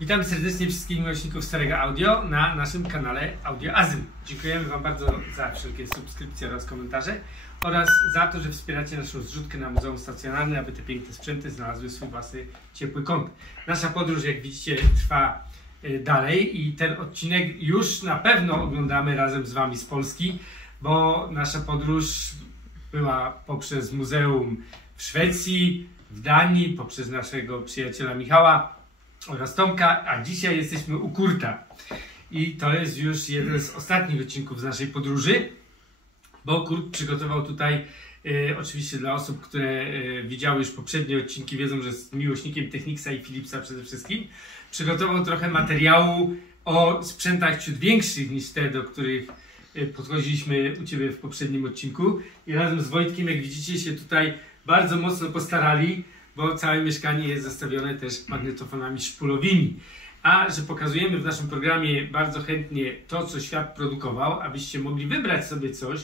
Witamy serdecznie wszystkich miłośników starego audio na naszym kanale Audio Azyl. Dziękujemy Wam bardzo za wszelkie subskrypcje oraz komentarze oraz za to, że wspieracie naszą zrzutkę na Muzeum Stacjonarne, aby te piękne sprzęty znalazły swój własny ciepły kąt. Nasza podróż, jak widzicie, trwa dalej i ten odcinek już na pewno oglądamy razem z Wami z Polski, bo nasza podróż była poprzez muzeum w Szwecji, w Danii, poprzez naszego przyjaciela Michała oraz Tomka, a dzisiaj jesteśmy u Kurta. I to jest już jeden z ostatnich odcinków z naszej podróży, bo Kurt przygotował tutaj, oczywiście dla osób, które widziały już poprzednie odcinki, wiedzą, że jest miłośnikiem Technicsa i Philipsa przede wszystkim, przygotował trochę materiału o sprzętach ciut większych niż te, do których podchodziliśmy u Ciebie w poprzednim odcinku. I razem z Wojtkiem, jak widzicie, się tutaj bardzo mocno postarali, bo całe mieszkanie jest zastawione też magnetofonami szpulowymi. A że pokazujemy w naszym programie bardzo chętnie to, co świat produkował, abyście mogli wybrać sobie coś,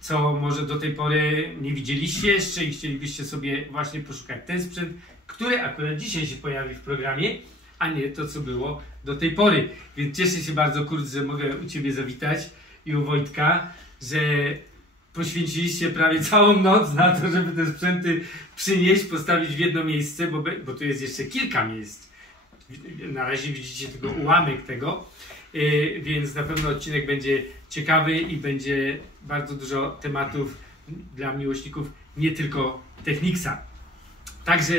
co może do tej pory nie widzieliście jeszcze i chcielibyście sobie właśnie poszukać ten sprzęt, który akurat dzisiaj się pojawi w programie, a nie to, co było do tej pory. Więc cieszę się bardzo, Kurt, że mogę u Ciebie zawitać i u Wojtka, że poświęciliście prawie całą noc na to, żeby te sprzęty przynieść, postawić w jedno miejsce, bo tu jest jeszcze kilka miejsc. Na razie widzicie tylko ułamek tego, więc na pewno odcinek będzie ciekawy i będzie bardzo dużo tematów dla miłośników nie tylko Technicsa. Także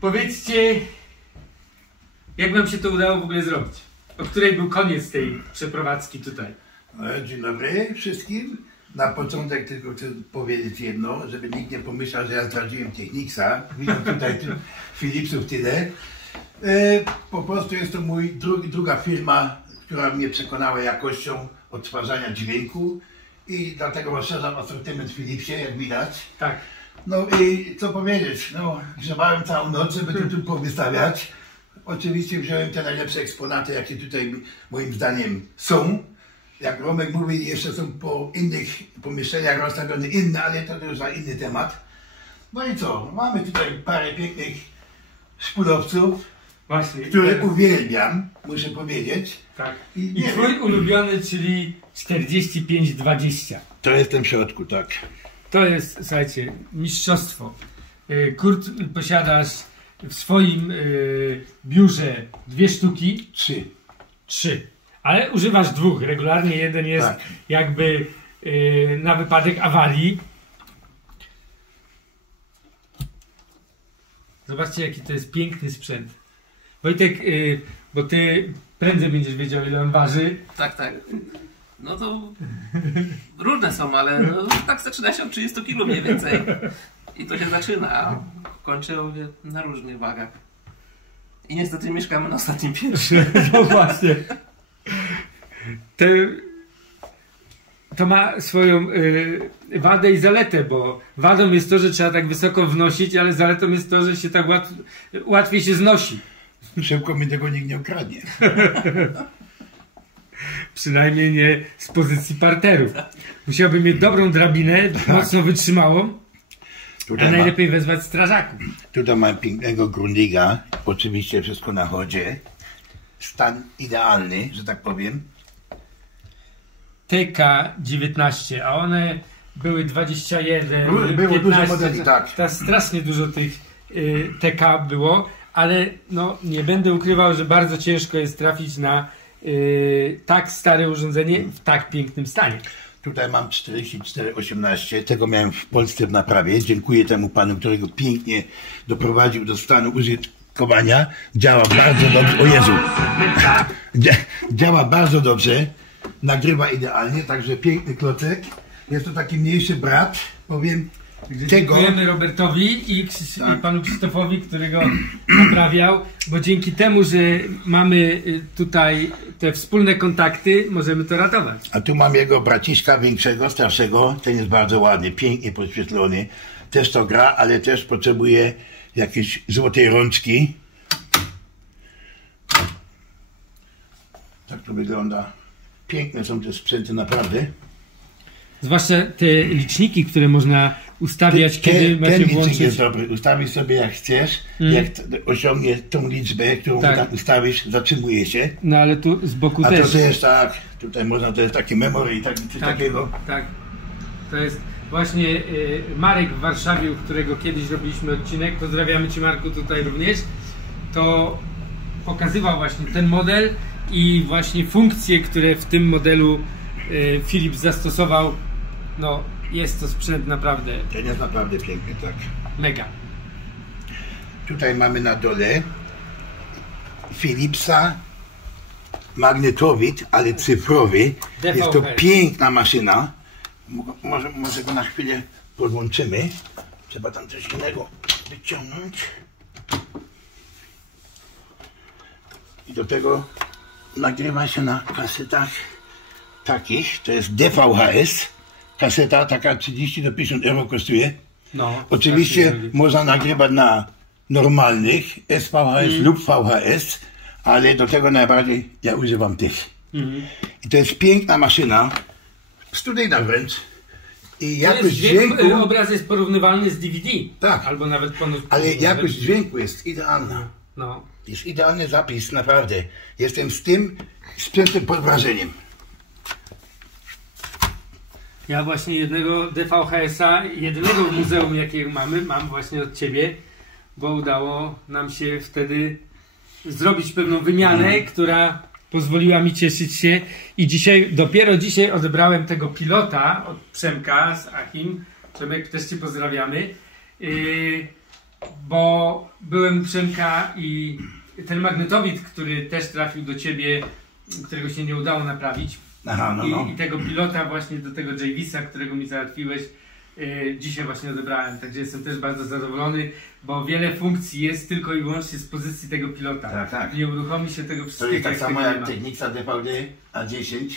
powiedzcie, jak Wam się to udało w ogóle zrobić? O której był koniec tej przeprowadzki tutaj? Dzień dobry wszystkim. Na początek tylko chcę powiedzieć jedno, żeby nikt nie pomyślał, że ja zdradziłem Technicsa. Widzę tutaj Philipsów tyle. Po prostu jest to druga firma, która mnie przekonała jakością odtwarzania dźwięku i dlatego rozszerzam asortyment w Philipsie, jak widać. Tak. No i co powiedzieć, no grzebałem całą noc, żeby to tu powystawiać. Oczywiście wziąłem te najlepsze eksponaty, jakie tutaj moim zdaniem są. Jak Romek mówi, jeszcze są po innych pomieszczeniach rozstawione inne, ale to już za inny temat. No i co? Mamy tutaj parę pięknych szpulowców, Właśnie, które uwielbiam, muszę powiedzieć. Tak. I twój ulubiony, czyli 4520. To jest w tym środku, tak. To jest, słuchajcie, mistrzostwo. Kurt, posiadasz w swoim biurze 2 sztuki. 3. Ale używasz 2. Regularnie jeden jest tak, jakby na wypadek awarii. Zobaczcie, jaki to jest piękny sprzęt. Wojtek, bo ty prędzej będziesz wiedział, ile on waży. Tak, tak. No to różne są, ale no, tak zaczyna się od 30 kg mniej więcej. I to się zaczyna, a kończę na różnych wagach. I niestety mieszkamy na ostatnim piętrze. No właśnie. To ma swoją wadę i zaletę, bo wadą jest to, że trzeba tak wysoko wnosić, ale zaletą jest to, że się tak łatwiej się znosi. Szybko mi tego nikt nie ukradnie. Przynajmniej nie z pozycji parteru. Musiałbym mieć dobrą drabinę, mocno wytrzymałą, a najlepiej wezwać strażaków. Tutaj mam pięknego Grundiga, oczywiście wszystko na chodzie. Stan idealny, że tak powiem. TK19, a one były 21, było 15, dużo modeli, tak. Ta strasznie dużo tych TK było, ale no, nie będę ukrywał, że bardzo ciężko jest trafić na tak stare urządzenie w tak pięknym stanie. Tutaj mam 4418, tego miałem w Polsce w naprawie. Dziękuję temu panu, którego pięknie doprowadził do stanu użytkowania. Działa bardzo dobrze. O Jezu! Działa bardzo dobrze. Nagrywa idealnie, także piękny klocek. Jest to taki mniejszy brat, powiem. Dziękujemy Robertowi i panu Krzysztofowi, który go naprawiał, bo dzięki temu, że mamy tutaj te wspólne kontakty, możemy to ratować. A tu mam jego braciszka większego, starszego, ten jest bardzo ładny, pięknie podświetlony. Też to gra, ale też potrzebuje jakiejś złotej rączki. Tak to wygląda. Piękne są te sprzęty, naprawdę. Zwłaszcza te liczniki, które można ustawiać, kiedy ten macie licznik włączyć. jest dobry. Ustawisz sobie jak chcesz, jak osiągnie tą liczbę, którą Tak. tam ustawisz, zatrzymuje się. No ale tu z boku A też. to jest tak, tutaj można, to jest takie memory i tak, coś takiego. Tak. To jest właśnie Marek w Warszawie, u którego kiedyś robiliśmy odcinek. Pozdrawiamy Cię, Marku, tutaj również. To pokazywał właśnie ten model i właśnie funkcje, które w tym modelu Philips zastosował. No, jest to sprzęt naprawdę Ten jest naprawdę piękny, tak. mega. Tutaj mamy na dole Philipsa magnetowid, ale cyfrowy. DVH. Jest to piękna maszyna. Może go na chwilę podłączymy. Trzeba tam coś innego wyciągnąć. I do tego nagrywa się na kasetach takich. To jest DVHS. Kaseta taka 30 do 50 euro kosztuje. No, Oczywiście tak, można nagrywać na normalnych SVHS lub VHS, ale do tego najbardziej ja używam tych. I to jest piękna maszyna, studyjna wręcz. I jakość dźwięku, obraz jest porównywalny z DVD. Tak. Albo nawet ponoć. ale jakość dźwięku jest idealna. No. Jest idealny zapis, naprawdę. Jestem z tym sprzętem pod wrażeniem. Ja właśnie jednego DVHS-a, jedynego muzeum jakiego mam właśnie od Ciebie, bo udało nam się wtedy zrobić pewną wymianę, która pozwoliła mi cieszyć się i dopiero dzisiaj odebrałem tego pilota od Przemka z Achim. Przemek, też Cię pozdrawiamy, bo byłem u Przemka i ten magnetowid, który też trafił do Ciebie, którego się nie udało naprawić, Aha, no. I tego pilota właśnie do tego Javisa, którego mi załatwiłeś, dzisiaj właśnie odebrałem. Także jestem też bardzo zadowolony, bo wiele funkcji jest tylko i wyłącznie z pozycji tego pilota. Tak, tak. Nie uruchomi się tego To wszystkiego. jest tak jak samo tego nie jak ma. Technica DVD A10.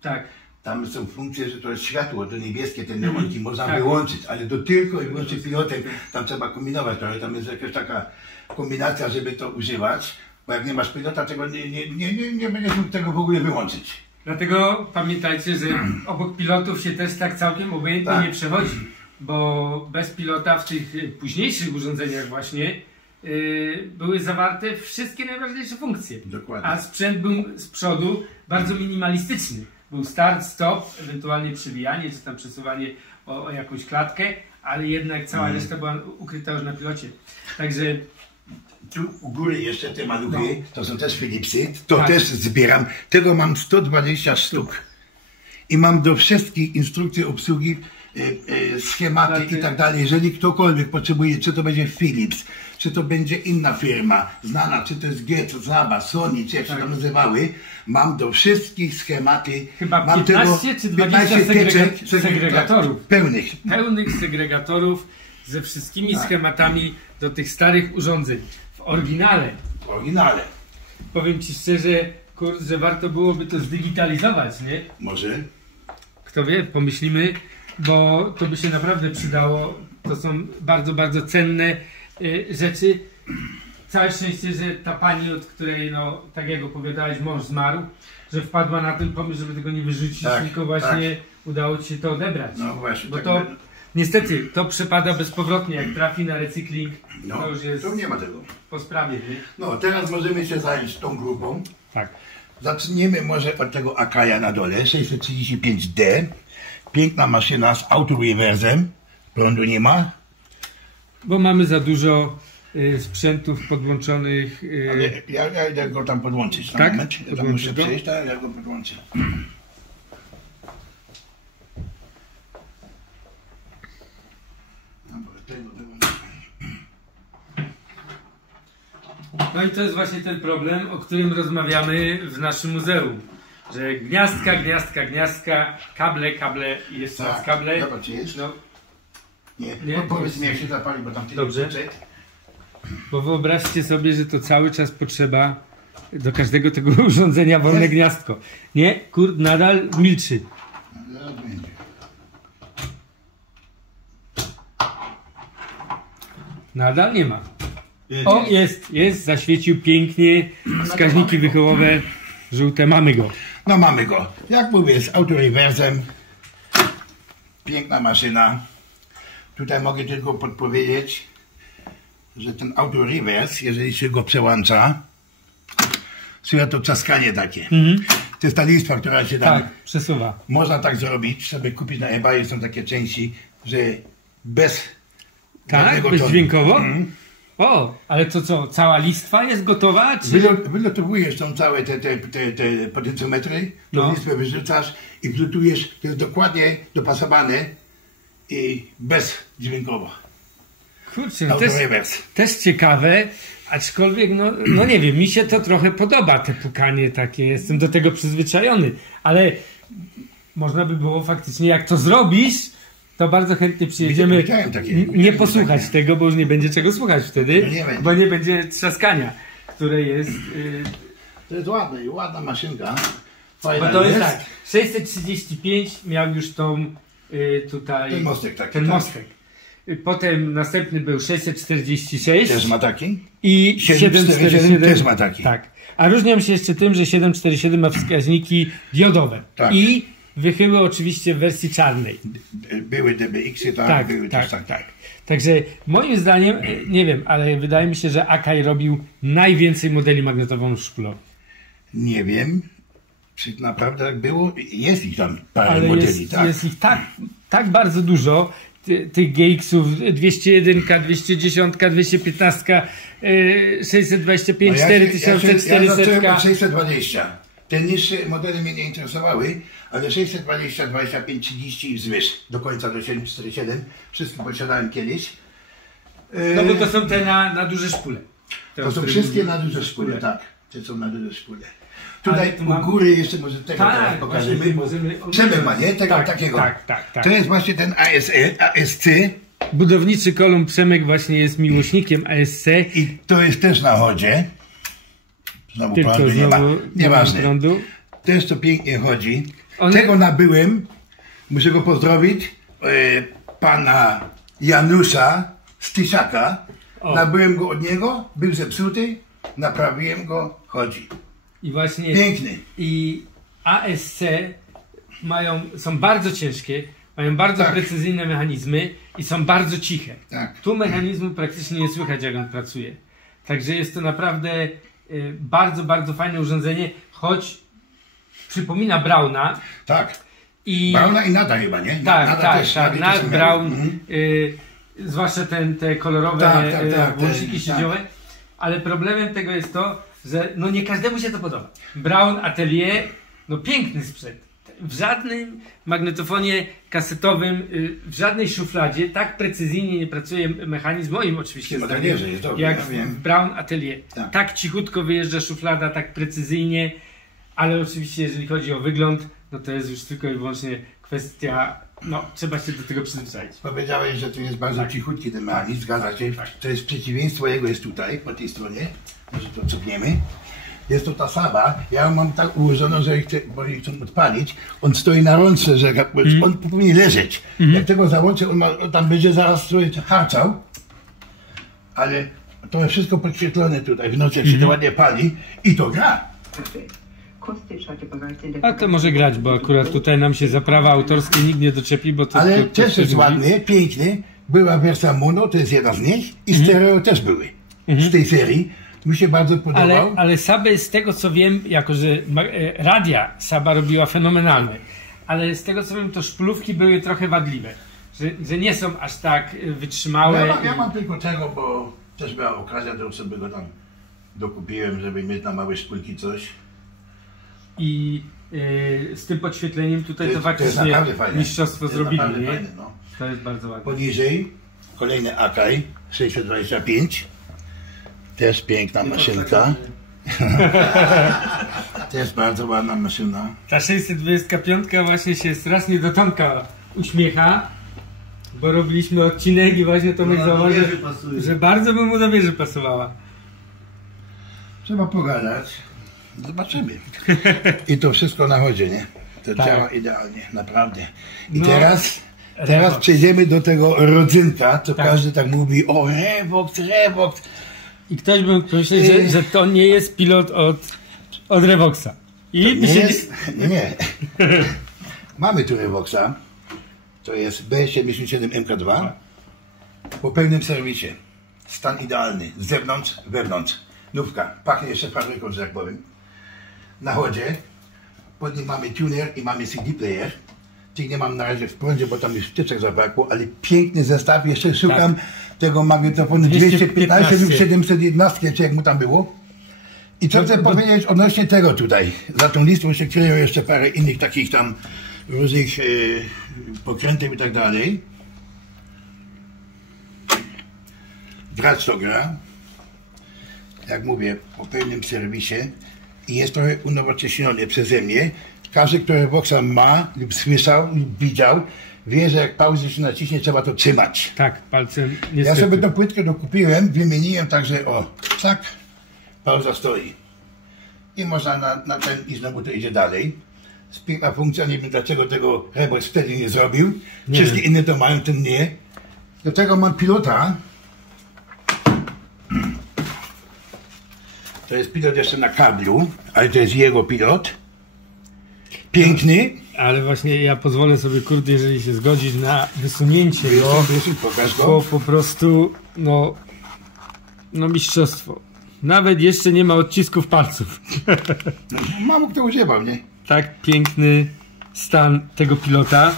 Tak. Tam są funkcje, że to jest światło, to niebieskie, te neonki można Tak. wyłączyć, ale to tylko i wyłącznie pilotem. Tam trzeba kombinować, ale tam jest jakaś taka kombinacja, żeby to używać, bo jak nie masz pilota, tego nie będziesz mógł tego w ogóle wyłączyć. Dlatego pamiętajcie, że obok pilotów się też tak całkiem obojętnie Tak. nie przechodzi, bo bez pilota w tych późniejszych urządzeniach właśnie były zawarte wszystkie najważniejsze funkcje. Dokładnie. A sprzęt był z przodu bardzo minimalistyczny. Był start, stop, ewentualnie przybijanie, czy tam przesuwanie o jakąś klatkę, ale jednak cała reszta była ukryta już na pilocie. Także Tu u góry jeszcze te maluchy, to są też Philipsy, to Tak. też zbieram. Tego mam 120 sztuk. I mam do wszystkich instrukcji obsługi, schematy i tak dalej. Jeżeli ktokolwiek potrzebuje, czy to będzie Philips, czy to będzie inna firma znana, czy to jest Getz, Zaba, Sony, czy jak się tam nazywały, mam do wszystkich schematy. chyba mam 15 czy 20 segregatorów. Tak, pełnych. Pełnych segregatorów ze wszystkimi schematami do tych starych urządzeń. W oryginale. W oryginale. Powiem Ci szczerze, że warto byłoby to zdigitalizować, nie? Może? Kto wie, pomyślimy, bo to by się naprawdę przydało. To są bardzo, bardzo cenne rzeczy. Całe szczęście, że ta pani, od której, no, tak jak opowiadałeś, mąż zmarł, że wpadła na ten pomysł, żeby tego nie wyrzucić, Tak, tylko właśnie udało Ci się to odebrać. No właśnie. Bo tak to będę. niestety to przepada bezpowrotnie, jak trafi na recykling, No, to już jest to nie ma tego. po sprawie, nie? No, teraz możemy się zająć tą grupą. Tak. Zaczniemy może od tego Akaja na dole, 635D. Piękna maszyna z autorewersem. Prądu nie ma. Bo mamy za dużo sprzętów podłączonych. Ale ja idę go tam podłączyć. Na Tak? moment. Ja tam Podłączysz muszę go? przejść, tak? Ja go podłączę. Dobra, tego wyłączę. No i to jest właśnie ten problem, o którym rozmawiamy w naszym muzeum. Że gniazdka, kable i jeszcze raz kable. Zobacz, czy jest? No, Nie. Nie? No, powiedz mi, jak się zapali, bo tam tyle Dobrze. rzeczy. bo wyobraźcie sobie, że to cały czas potrzeba do każdego tego urządzenia wolne gniazdko. Nie? Kurt nadal milczy. Zaraz będzie. Nadal nie ma. O, jest, zaświecił pięknie, wskaźniki wychyłowe żółte, mamy go. No mamy go. Jak mówię, z autorewersem. Piękna maszyna. Tutaj mogę tylko podpowiedzieć, że ten auto reverse, jeżeli się go przełącza, słychać to trzaskanie takie. To jest ta listwa, która się tam... Tak, przesuwa. Można tak zrobić, żeby kupić na eBayu, są takie części, że bez... Tak? żadnego Bezdźwiękowo? tonu. O, ale to co, cała listwa jest gotowa? Czy... Wylotowujesz tam całe te potencjometry, tą No. listwę wyrzucasz i wlutujesz, to jest dokładnie dopasowane i bezdźwiękowo. Kurczę, no Auto też, reverse. też ciekawe, aczkolwiek, no nie wiem, mi się to trochę podoba, te pukanie takie, jestem do tego przyzwyczajony, ale można by było faktycznie, jak to zrobisz, to bardzo chętnie przyjedziemy Widziałem takie. nie posłuchać tego, bo już nie będzie czego słuchać wtedy, No nie będzie. bo nie będzie trzaskania, które jest... To jest ładna maszynka. Bo Fajna to jest tak, 635 miał już tą tutaj... Ten mostek taki. Ten tak. mostek. Potem następny był 646 Też ma taki? i 747 też ma taki. Tak. A różnią się jeszcze tym, że 747 ma wskaźniki diodowe. Tak. I wychyły oczywiście w wersji czarnej. Były DBX-y, Tak, były tak, też takie. tak. Także moim zdaniem, nie wiem, ale wydaje mi się, że Akai robił najwięcej modeli magnetofonów-szpulowych. Nie wiem, czy naprawdę tak było. Jest ich tam parę Ale modeli, tak? jest ich tak bardzo dużo, tych GX-ów 201, 210, 215, 625, 4000, Ja zacząłem 400. od 620. Te niższe modele mnie nie interesowały, ale 620, 25, 30 i wzwyż. Do końca do 747. Wszystko posiadałem kiedyś. No bo to są te na duże szpule. Te, To o są których wszystkie mówię. na duże szpule, tak. Te są na duże szpule. Tutaj Ale tu mam- u góry jeszcze może tego teraz Tak, pokażemy. właśnie możemy... Przemek ma, nie? Tego, Tak, takiego. tak. To jest właśnie ten ASC Budowniczy Kolumb Przemek właśnie jest miłośnikiem ASC. i to jest też na chodzie. Znowu Tylko prądu nie ma. znowu nie ma Nieważne. prądu. Też to pięknie chodzi. One- Tego nabyłem. Muszę go pozdrowić. Pana Janusza z Tysiaka. O. Nabyłem go od niego. Był zepsuty. Naprawiłem go. Chodzi. I właśnie Piękny. i ASC są bardzo ciężkie, mają bardzo Tak. precyzyjne mechanizmy i są bardzo ciche. Tak. Tu mechanizmu praktycznie nie słychać, jak on pracuje. Także jest to naprawdę bardzo, bardzo fajne urządzenie, choć przypomina Brauna Tak. i... Brauna i Nada chyba, nie? Tak, Nada tak, też, tak. Nady Nad też Braun, miał. Mhm. zwłaszcza te kolorowe Tak, włączniki tak. siedziowe, ale problemem tego jest to, że no nie każdemu się to podoba. Braun Atelier, no piękny sprzęt. W żadnym magnetofonie kasetowym, w żadnej szufladzie tak precyzyjnie nie pracuje mechanizm, moim oczywiście W zdaniem, Atelierze jest dobry, jak ja w wiem. Braun Atelier. Tak. Tak cichutko wyjeżdża szuflada, tak precyzyjnie, ale oczywiście jeżeli chodzi o wygląd, no to jest już tylko i wyłącznie kwestia, no trzeba się do tego przyzwyczaić. Powiedziałeś, że to jest bardzo cichutki ten mechanizm, zgadza się? To jest przeciwieństwo jego jest tutaj, po tej stronie. Może to cofniemy. Jest to ta sama. Ja ją mam tak ułożoną, że bo jej chcę odpalić. On stoi na rączce, że on powinien leżeć. Jak tego załączę, on tam będzie zaraz sobie harczał. Ale to jest wszystko podświetlone tutaj. W nocy jak się to ładnie pali i to gra. A to może grać, bo akurat tutaj nam się za prawa autorskie nikt nie doczepi, bo to... Ale to też jest ładny, piękny. Była wersja mono, to jest jedna z nich. I stereo też były. Z tej serii. Mi się bardzo podobał. Ale Sabę, z tego co wiem, jako że radia Saba robiła fenomenalne, ale z tego co wiem, to szpulówki były trochę wadliwe. Że nie są aż tak wytrzymałe. Ja mam tylko tego, bo też była okazja, to sobie go tam dokupiłem, żeby mieć na małe szpulki coś. I z tym podświetleniem tutaj to jest faktycznie naprawdę fajne. mistrzostwo To jest zrobili, naprawdę nie? fajne, no. To jest bardzo ładne. Poniżej kolejny Akai 625. Też piękna maszynka. Też bardzo ładna maszyna. Ta 625 właśnie się strasznie do Tomka uśmiecha, bo robiliśmy odcinek i właśnie Tomek zauważył, że bardzo by mu do wieży pasowała. Trzeba pogadać. Zobaczymy. I to wszystko na chodzie, nie? To Tak. działa idealnie, naprawdę. I No, teraz Revox. przejdziemy do tego rodzynka, co Tak. każdy tak mówi, o Revox. I ktoś by mógł pomyśleć, że to nie jest pilot od Revoxa. I Nie jest? Nie. Mamy tu Revoxa. To jest B77 MK2. Po pełnym serwisie. Stan idealny. Z zewnątrz, wewnątrz. Nówka. Pachnie jeszcze fabryką, że tak powiem. Na chodzie. Pod nim mamy tuner i mamy CD player. Tych nie mam na razie w prądzie, bo tam już wtyczek zabrakło, ale piękny zestaw. Jeszcze szukam tego magnetofonu 215 lub 711, czy jak mu tam było. I co chcę powiedzieć odnośnie tego tutaj. Za tą listą się kryją jeszcze parę innych takich tam różnych pokrętów i tak dalej. Gracz to gra. Jak mówię, po pełnym serwisie. I jest trochę unowocześniony przeze mnie. Każdy, który boksa ma lub słyszał lub widział, wie, że jak pauzę się naciśnie, trzeba to trzymać. Tak, palcem niestety. Ja sobie tą płytkę dokupiłem, wymieniłem, także o, tak, pauza stoi. I można na ten i znowu to idzie dalej. Jest piękna funkcja, nie wiem dlaczego tego Revox wtedy nie zrobił. Wszystkie inne to mają, ten nie. Do tego mam pilota. To jest pilot jeszcze na kablu, ale to jest jego pilot. Piękny. Ale właśnie ja pozwolę sobie, kurde, jeżeli się zgodzisz na wysunięcie go, Pokaż go. bo po prostu, no mistrzostwo. Nawet jeszcze nie ma odcisków palców. Mało kto używał, nie? Tak piękny stan tego pilota.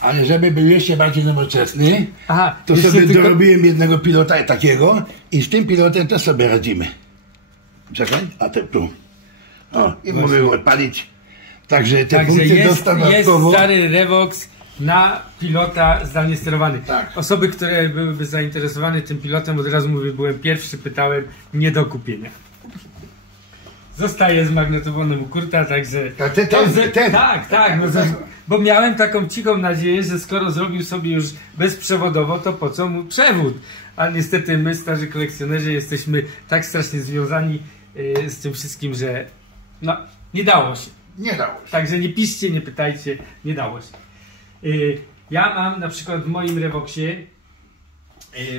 Ale żeby był jeszcze bardziej nowoczesny, Aha, to sobie dorobiłem jednego pilota takiego i z tym pilotem też sobie radzimy. Czekaj, a te tu. O, i mogę odpalić. Także te funkcje dostał dodatkowo. Jest stary Revox na pilota zdalnie sterowany. Tak. Osoby, które byłyby zainteresowane tym pilotem, od razu mówię, byłem pierwszy, pytałem, nie do kupienia. Zostaje z magnetofonem u Kurta, także... Tak, no, bo miałem taką cichą nadzieję, że skoro zrobił sobie już bezprzewodowo, to po co mu przewód? A niestety my, starzy kolekcjonerzy, jesteśmy tak strasznie związani z tym wszystkim, że no, nie dało się. Nie dało się. Także nie piszcie, nie pytajcie, nie dało się. Ja mam na przykład w moim Revoxie,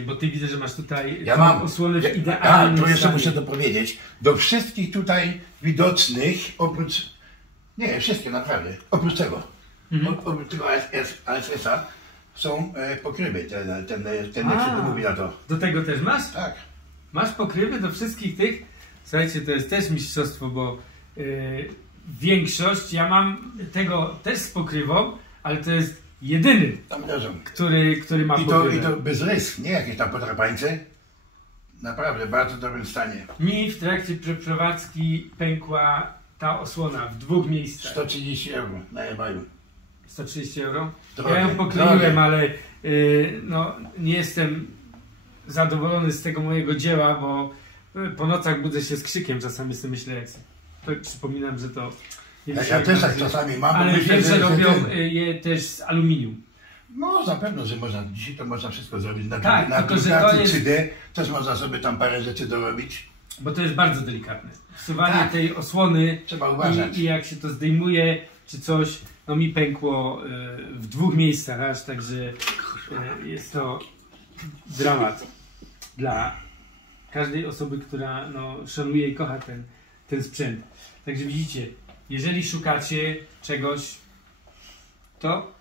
bo ty widzę, że masz tutaj osłonę w idealnym to jeszcze stanie. muszę to powiedzieć. Do wszystkich tutaj widocznych, oprócz... Nie, wszystkie naprawdę. Oprócz tego. Oprócz tego ASS-a są pokrywy. Ten co mówi na to. Do tego też masz? Tak. Masz pokrywy do wszystkich tych? Słuchajcie, to jest też mistrzostwo, bo większość, ja mam tego też z pokrywą, ale to jest jedyny, Tam leżą. który ma pokrywę. I to bez rys, nie jakieś tam podrapańce. Naprawdę, w bardzo dobrym stanie. Mi w trakcie przeprowadzki pękła ta osłona w 2 miejscach. 130 euro na eBayu. 130 euro? Drogie, Ja ją pokleiłem, drogie. ale no, nie jestem zadowolony z tego mojego dzieła, bo po nocach budzę się z krzykiem, czasami sobie myślę, jak to przypominam, że to... Ja też tak czasami mam, ale myślę, wiem, że robią ty... je też z aluminium. No, na pewno, że można. Dzisiaj to można wszystko zrobić. Na Tak, na tylko, że to jest... 3D też można sobie tam parę rzeczy dorobić. Bo to jest bardzo delikatne. Wsuwanie Tak. tej osłony Trzeba uważać. i jak się to zdejmuje, czy coś, no mi pękło w 2 miejscach aż, także jest to dramat dla każdej osoby, która no, szanuje i kocha ten sprzęt. Także widzicie, jeżeli szukacie czegoś, to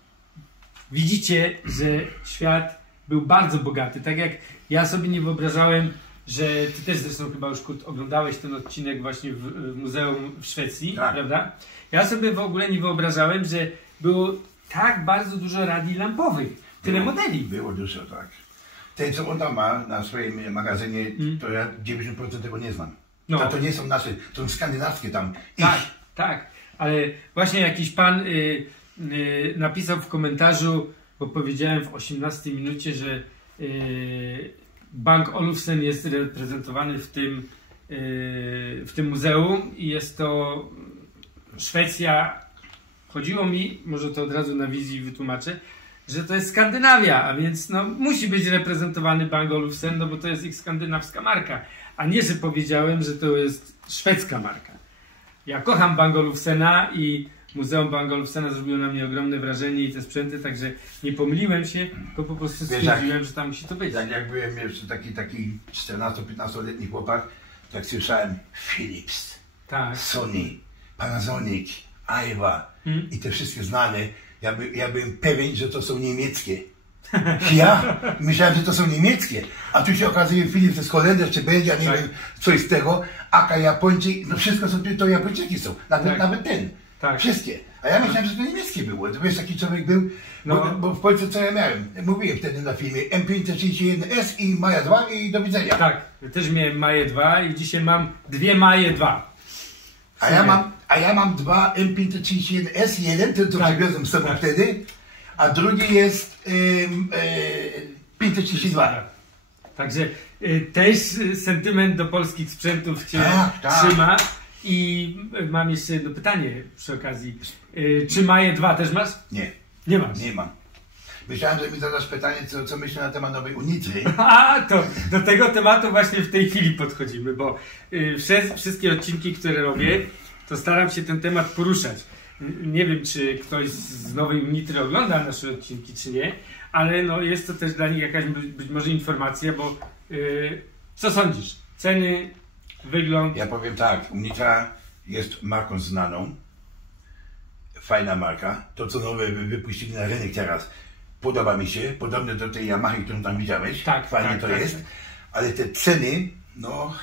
widzicie, że świat był bardzo bogaty. Tak jak ja sobie nie wyobrażałem, że ty też zresztą chyba już, Kurt, oglądałeś ten odcinek właśnie w muzeum w Szwecji, tak. Prawda? Ja sobie w ogóle nie wyobrażałem, że było tak bardzo dużo radii lampowych. Tyle modeli. Było dużo, tak. Te, co on tam ma na swoim magazynie, to ja 90% tego nie znam. No. To nie są nasze, to są skandynawskie tam. Tak, tak. Ale właśnie jakiś pan napisał w komentarzu, bo powiedziałem w 18 minucie, że Bang Olufsen jest reprezentowany w tym muzeum i jest to Szwecja. Chodziło mi, może to od razu na wizji wytłumaczę, że to jest Skandynawia, a więc no, musi być reprezentowany Bang Olufsen, no bo to jest ich skandynawska marka, a nie, że powiedziałem, że to jest szwedzka marka. Ja kocham Bang Olufsena i Muzeum Bang Olufsena zrobiło na mnie ogromne wrażenie i te sprzęty, także nie pomyliłem się, tylko po prostu stwierdziłem, że tam musi to być. Tak jak byłem jeszcze taki 14-15-letni chłopak, tak słyszałem Philips, Tak. Sony, Panasonic, Aiwa i te wszystkie znane. Ja byłem pewien, że to są niemieckie. Ja myślałem, że to są niemieckie, a tu się okazuje, Filip to jest Holender czy Belgia, nie wiem, coś z tego, Aka Japończyk, no wszystko są, to Japończyki są, nawet ten, wszystkie. A ja myślałem, że to niemieckie było, to wiesz, taki człowiek był, bo w Polsce co ja miałem, mówiłem wtedy na filmie, M531S i Maja 2 i do widzenia. Tak, ja też miałem Maję 2 i dzisiaj mam 2 Maje 2. A ja mam 2 M531S, jeden, to przywiozłem z sobą wtedy, a drugi jest 532. Także też sentyment do polskich sprzętów cię trzyma. I mam jeszcze jedno pytanie przy okazji. Czy Maję 2 też masz? Nie. Nie masz? Nie mam. Myślałem, że mi zadasz pytanie, co myślę na temat nowej Unitry. A, to do tego tematu właśnie w tej chwili podchodzimy, bo wszystkie odcinki, które robię, to staram się ten temat poruszać. Nie wiem, czy ktoś z nowej Unitry ogląda nasze odcinki, czy nie, ale no jest to też dla nich jakaś być może informacja, bo co sądzisz? Ceny, wygląd? Ja powiem tak, Unitra jest marką znaną, fajna marka. To, co nowe wypuścili na rynek teraz, podoba mi się, podobne do tej Yamahy, którą tam widziałeś, fajnie to jest, ale te ceny, no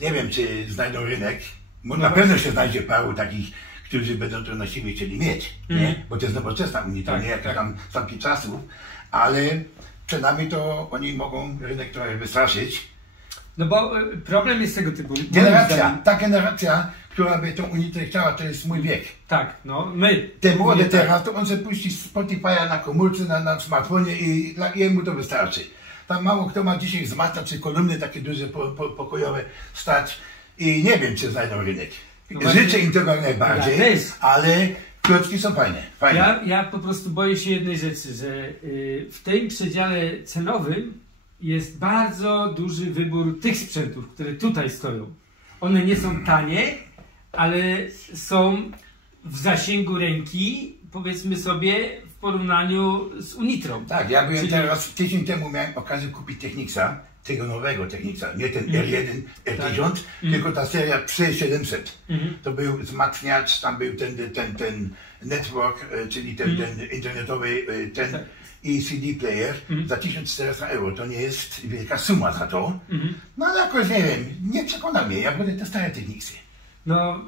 nie wiem, czy znajdą rynek, bo na pewno się znajdzie paru takich, którzy będą to na siebie chcieli mieć, nie? Bo to jest nowoczesna Unitra, nie jakieś tam z tamtych czasów, ale cenami to oni mogą rynek trochę wystraszyć. No bo problem jest tego typu. Ta generacja, która by tą Unitrę chciała, to jest mój wiek. Tak, no my. Te młode teraz, to on sobie puści Spotify'a na komórce, na smartfonie i jemu to wystarczy. Tam mało kto ma dzisiaj zmata czy kolumny takie duże, pokojowe stać i nie wiem, czy znajdą rynek. No życzę im tego najbardziej, ale klocki są fajne. Ja po prostu boję się jednej rzeczy, że w tym przedziale cenowym jest bardzo duży wybór tych sprzętów, które tutaj stoją. One nie są tanie, ale są w zasięgu ręki, powiedzmy sobie, w porównaniu z Unitrą. Tak, ja byłem teraz, tydzień temu miałem okazję kupić Technicsa, tego nowego Technicsa, nie ten R1, R1000, tylko ta seria 3700. To był wzmacniacz, tam był ten network, czyli ten internetowy, i CD player za 1400 euro. To nie jest wielka suma za to. No ale jakoś nie wiem, nie przekona mnie, ja będę te stare Technicsy. No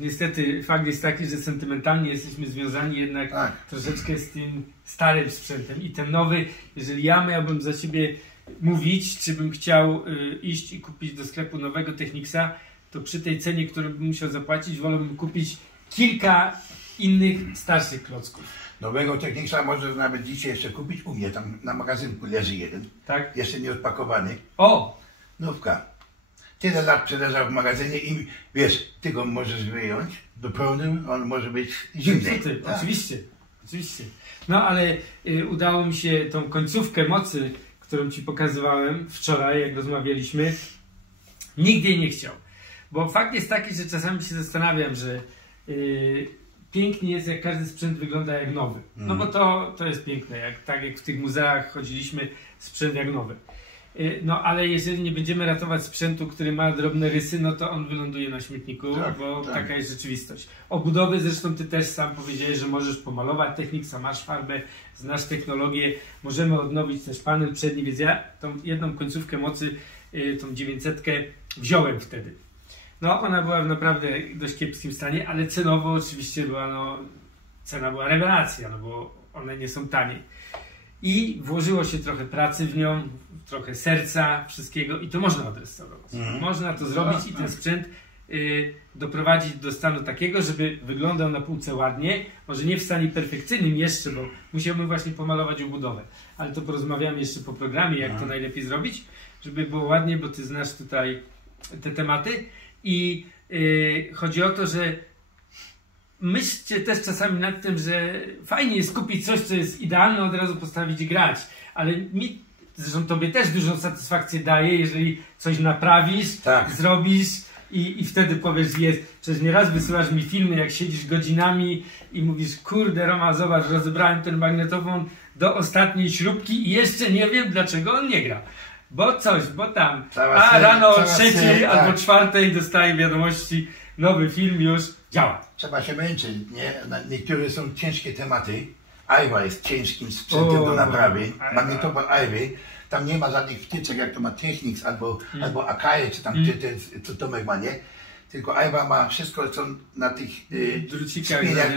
niestety fakt jest taki, że sentymentalnie jesteśmy związani jednak troszeczkę z tym starym sprzętem i ten nowy, jeżeli ja miałbym za siebie mówić, czy bym chciał iść i kupić do sklepu nowego Technicsa, to przy tej cenie, którą bym musiał zapłacić, wolałbym kupić kilka innych starszych klocków. Nowego Technicsa możesz nawet dzisiaj jeszcze kupić u mnie, tam na magazynku leży jeden. Tak? Jeszcze nie odpakowany. O! Nówka. Tyle lat przeleżał w magazynie i wiesz, ty go możesz wyjąć do prądu, on może być zimny. Oczywiście, oczywiście. No ale udało mi się tą końcówkę mocy, którą ci pokazywałem wczoraj, jak rozmawialiśmy, nigdy jej nie chciał. Bo fakt jest taki, że czasami się zastanawiam, że pięknie jest, jak każdy sprzęt wygląda jak nowy. No bo to jest piękne, tak jak w tych muzeach chodziliśmy, sprzęt jak nowy. No ale jeżeli nie będziemy ratować sprzętu, który ma drobne rysy, no to on wyląduje na śmietniku, bo taka jest rzeczywistość. Obudowy zresztą ty też sam powiedziałeś, że możesz pomalować Technicsa, masz farbę, znasz technologię, możemy odnowić też panel przedni, więc ja tą jedną końcówkę mocy, tą 900 wziąłem wtedy. No ona była w naprawdę dość kiepskim stanie, ale cenowo oczywiście była, cena była rewelacja, no bo one nie są tanie. I włożyło się trochę pracy w nią, trochę serca, wszystkiego i to można odrestaurować. Można to zrobić i ten sprzęt doprowadzić do stanu takiego, żeby wyglądał na półce ładnie, może nie w stanie perfekcyjnym jeszcze, bo musiałbym właśnie pomalować obudowę, ale to porozmawiamy jeszcze po programie, jak to najlepiej zrobić, żeby było ładnie, bo ty znasz tutaj te tematy i chodzi o to, że myślcie też czasami nad tym, że fajnie jest kupić coś, co jest idealne, od razu postawić i grać, ale mi, zresztą tobie też dużą satysfakcję daje, jeżeli coś naprawisz, zrobisz i wtedy powiesz, jest. Przecież nieraz wysyłasz mi filmy, jak siedzisz godzinami i mówisz, kurde Roma, zobacz, rozebrałem ten magnetofon do ostatniej śrubki i jeszcze nie wiem, dlaczego on nie gra. Bo tam. Rano o 3 albo 4 dostaję wiadomości, nowy film już działa. Trzeba się męczyć, nie? Niektóre są ciężkie tematy Ajwa jest ciężkim sprzętem do naprawy. Ajwa. Magnetofon Ajwy, tam nie ma żadnych wtyczek, jak to ma Technics albo Akaje, czy tam co Tomek ma, nie? Tylko Ajwa ma wszystko, co na tych drucikach, spieniach,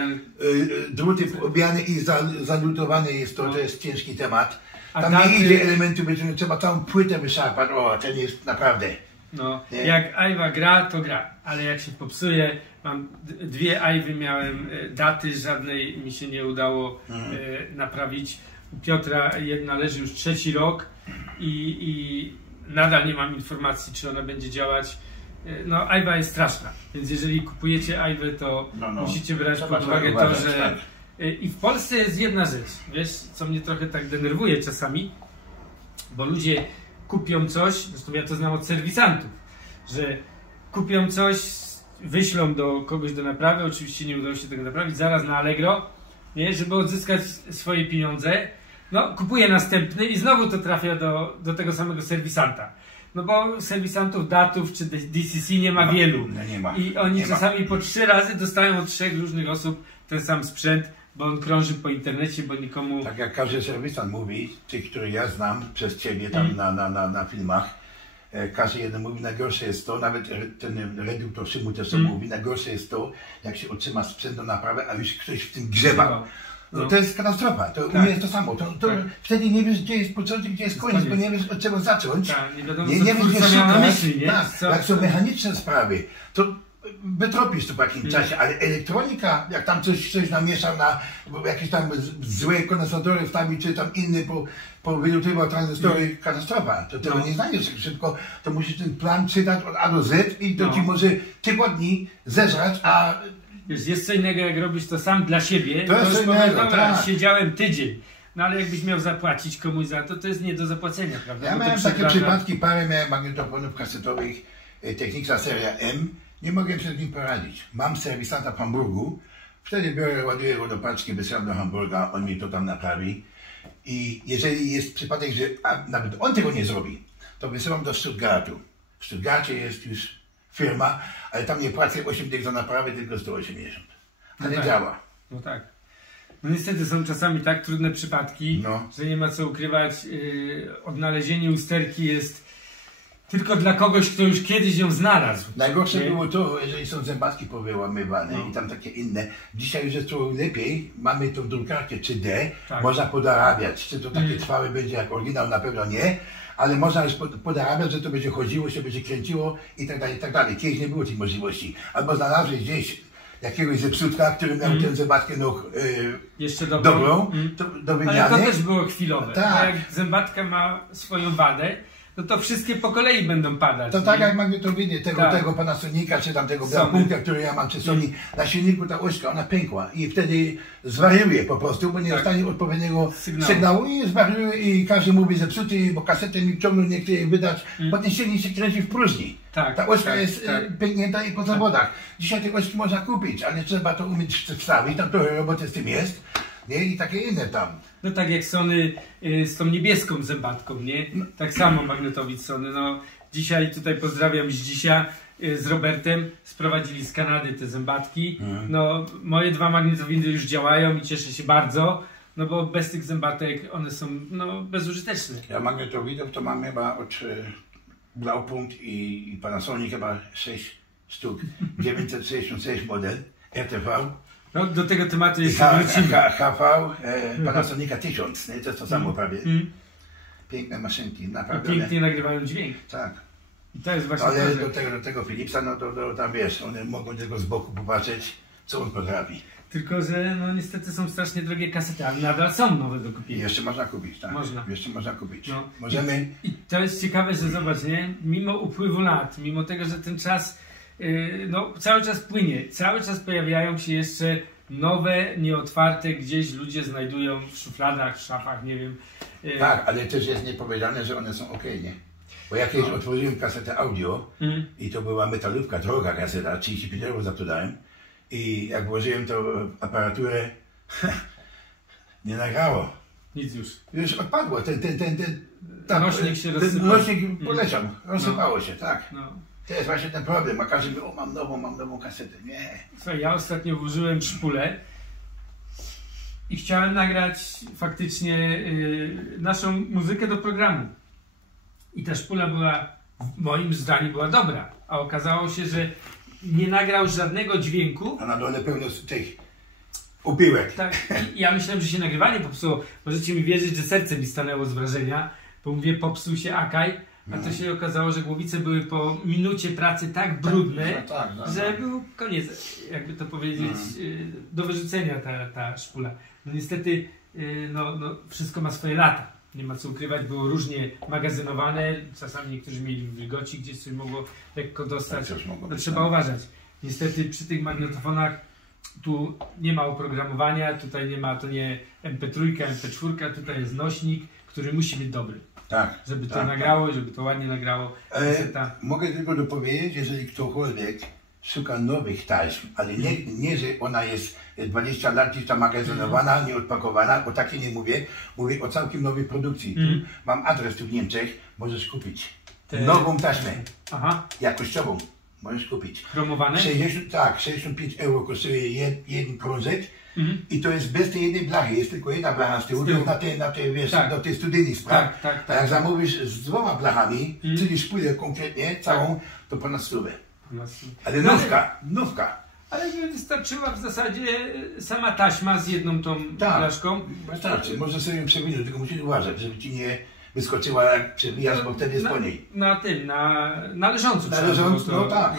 druty obijane i zalutowane jest to jest ciężki temat. Tam nie idzie elementu, trzeba całą płytę wyszarpać, ten jest naprawdę. No, jak Ajwa gra, to gra, ale jak się popsuje, mam 2 Ajwy miałem, daty żadnej mi się nie udało naprawić. U Piotra jedna leży już 3. rok i nadal nie mam informacji, czy ona będzie działać. No, Ajwa jest straszna, więc jeżeli kupujecie Ajwę, to musicie brać pod uwagę to, że... I w Polsce jest jedna rzecz, wiesz, co mnie trochę tak denerwuje czasami, bo ludzie kupią coś, zresztą ja to znam od serwisantów, że kupią coś, wyślą do kogoś do naprawy, oczywiście nie udało się tego naprawić, zaraz na Allegro, nie, żeby odzyskać swoje pieniądze, no kupuje następny i znowu to trafia do tego samego serwisanta. No bo serwisantów datów czy DCC nie ma wielu. Nie ma. I oni czasami po 3 razy dostają od 3 różnych osób ten sam sprzęt, bo on krąży po internecie, bo nikomu... Tak jak każdy serwisant mówi, tych, których ja znam przez ciebie tam na filmach, każdy jeden mówi, najgorsze jest to, nawet ten reduktor szymu też to mówi, najgorsze jest to, jak się otrzyma sprzęt do naprawy, a już ktoś w tym grzeba. No, to jest katastrofa, to u mnie jest to samo. Wtedy nie wiesz, gdzie jest początek, gdzie jest koniec, bo nie wiesz, od czego zacząć. Tak, nie wiadomo, nie wiesz, gdzie szukać. nie? Jak są mechaniczne sprawy, to wytropisz to po jakimś czasie, ale elektronika, jak tam coś namieszał na jakieś tam złe kondensatory wstawić, czy tam inny powylutywał tranzystory, katastrofa. To tego nie znajdziesz szybko, to musisz ten plan czytać od A do Z i to ci może tygodni zeżrać, a... Jest co innego, jak robisz to sam dla siebie, to już powiem, dobra, siedziałem tydzień, no ale jakbyś miał zapłacić komuś za to, to jest nie do zapłacenia, prawda? Ja miałem takie przypadki, parę miałem magnetofonów kasetowych Technicsa seria M, nie mogłem się z nim poradzić. Mam serwisanta w Hamburgu, wtedy biorę, ładuję go do paczki, wysyłam do Hamburga, on mi to tam naprawi i jeżeli jest przypadek, że nawet on tego nie zrobi, to wysyłam do Stuttgartu. W Stuttgarcie jest już firma, ale tam nie płacę 8 dych za naprawę, tylko 180. Ale tak. działa. No tak. No niestety są czasami tak trudne przypadki, że nie ma co ukrywać. Odnalezienie usterki jest tylko dla kogoś, kto już kiedyś ją znalazł. Najgorsze było to, jeżeli są zębatki powyłamywane i tam takie inne. Dzisiaj już jest to lepiej, mamy to w drukarce 3D, można podarabiać. Czy to takie trwałe będzie jak oryginał, na pewno nie. Ale można już podarabiać, że to będzie chodziło, się będzie kręciło i tak dalej, i tak dalej. Kiedyś nie było tej możliwości. Albo znalazłeś gdzieś jakiegoś zepsutka, który miał tę zębatkę jeszcze dobrą do wymiany. Ale to też było chwilowe. Tak. Jak zębatka ma swoją wadę, no to wszystkie po kolei będą padać. To tak jak magnetowidy tego Panasonica, czy tam tego Blackbooka, który ja mam, czy Sony, na silniku ta ośka, ona pękła i wtedy zwariuje po prostu, bo nie dostanie odpowiedniego sygnału i zwariuje i każdy mówi zepsuty, bo kasetę mi ciągnął, nie chce jej wydać, bo ten silnik się kręci w próżni. Ta ośka jest pęknięta i po zawodach. Dzisiaj te ośki można kupić, ale trzeba to umieć wstawić, tam trochę roboty z tym jest. Nie? I takie inne tam. No tak jak Sony z tą niebieską zębatką, nie? Tak samo magnetowid Sony. No, dzisiaj tutaj pozdrawiam Zdzisia z Robertem. Sprowadzili z Kanady te zębatki. No, moje 2 magnetowidy już działają i cieszę się bardzo. No bo bez tych zębatek one są bezużyteczne. Ja magnetowidów to mam chyba od Blaupunkt i Panasonic chyba 6 sztuk. 966 model RTV. No, do tego tematu jeszcze wrócimy. HV, Panasonica 1000, nie? To jest to samo prawie. Piękne maszynki, naprawdę. I pięknie nagrywają dźwięk. Tak. I to jest właśnie ale to, do tego Philipsa, no to tam wiesz, one mogą tylko z boku popatrzeć, co on potrafi. Tylko, że no niestety są strasznie drogie kasety, ale nadal są nowe do kupienia. I jeszcze można kupić, tak? Można. Jeszcze można kupić. No. Możemy... I to jest ciekawe, że zobacz, nie? Mimo upływu lat, mimo tego, że ten czas cały czas płynie, cały czas pojawiają się jeszcze nowe, nieotwarte, gdzieś ludzie znajdują w szufladach, w szafach, nie wiem. Tak, ale też jest niepowiedziane, że one są ok, nie? Bo ja kiedyś otworzyłem kasetę audio i to była metalówka, droga kaseta, 35 € za to dałem. I jak włożyłem tą aparaturę, nie nagrało. Nic już. Już odpadło, ten nośnik się rozsypał. Ten nośnik poleciał, rozsypało się, tak. No. To jest właśnie ten problem, a każdy mówi, mam nową kasetę. Nie. Słuchaj, ja ostatnio włożyłem szpulę i chciałem nagrać faktycznie naszą muzykę do programu. I ta szpula była, moim zdaniem, była dobra. A okazało się, że nie nagrał żadnego dźwięku. A na dole pełno tych upiłek. Tak, i ja myślałem, że się nagrywanie popsuło. Możecie mi wierzyć, że serce mi stanęło z wrażenia, bo mówię, popsuł się Akai, a to się okazało, że głowice były po minucie pracy tak brudne, że był koniec, jakby to powiedzieć, do wyrzucenia ta szpula. No niestety, wszystko ma swoje lata. Nie ma co ukrywać, było różnie magazynowane, czasami niektórzy mieli w wilgoci, gdzieś coś mogło lekko dostać. No, trzeba uważać. Niestety przy tych magnetofonach tu nie ma oprogramowania, tutaj nie ma, to nie MP3, MP4, tutaj jest nośnik, który musi być dobry. Tak. Żeby to nagrało, żeby to ładnie nagrało. Mogę tylko dopowiedzieć, jeżeli ktokolwiek szuka nowych taśm, ale nie, że ona jest 20 lat gdzieś tam magazynowana, nieodpakowana, o takiej nie mówię. Mówię o całkiem nowej produkcji. Mam adres tu w Niemczech, możesz kupić nową taśmę, jakościową. Możesz kupić. Promowane? 65 euro kosztuje jeden krążek i to jest bez tej jednej blachy, jest tylko jedna blacha z tyłu, to jest na te, wiesz, do tej studyjnych spraw. A jak zamówisz z 2 blachami, czyli szpulę konkretnie, całą, to ponad 100. Ale nówka. Ale wystarczyła w zasadzie sama taśma z jedną tą blaszką. Wystarczy, może sobie ją przewinąć, tylko musisz uważać, żeby ci nie wyskoczyła, jak przewijasz, bo wtedy jest po niej. Na leżąco. Na leżąco, no tak.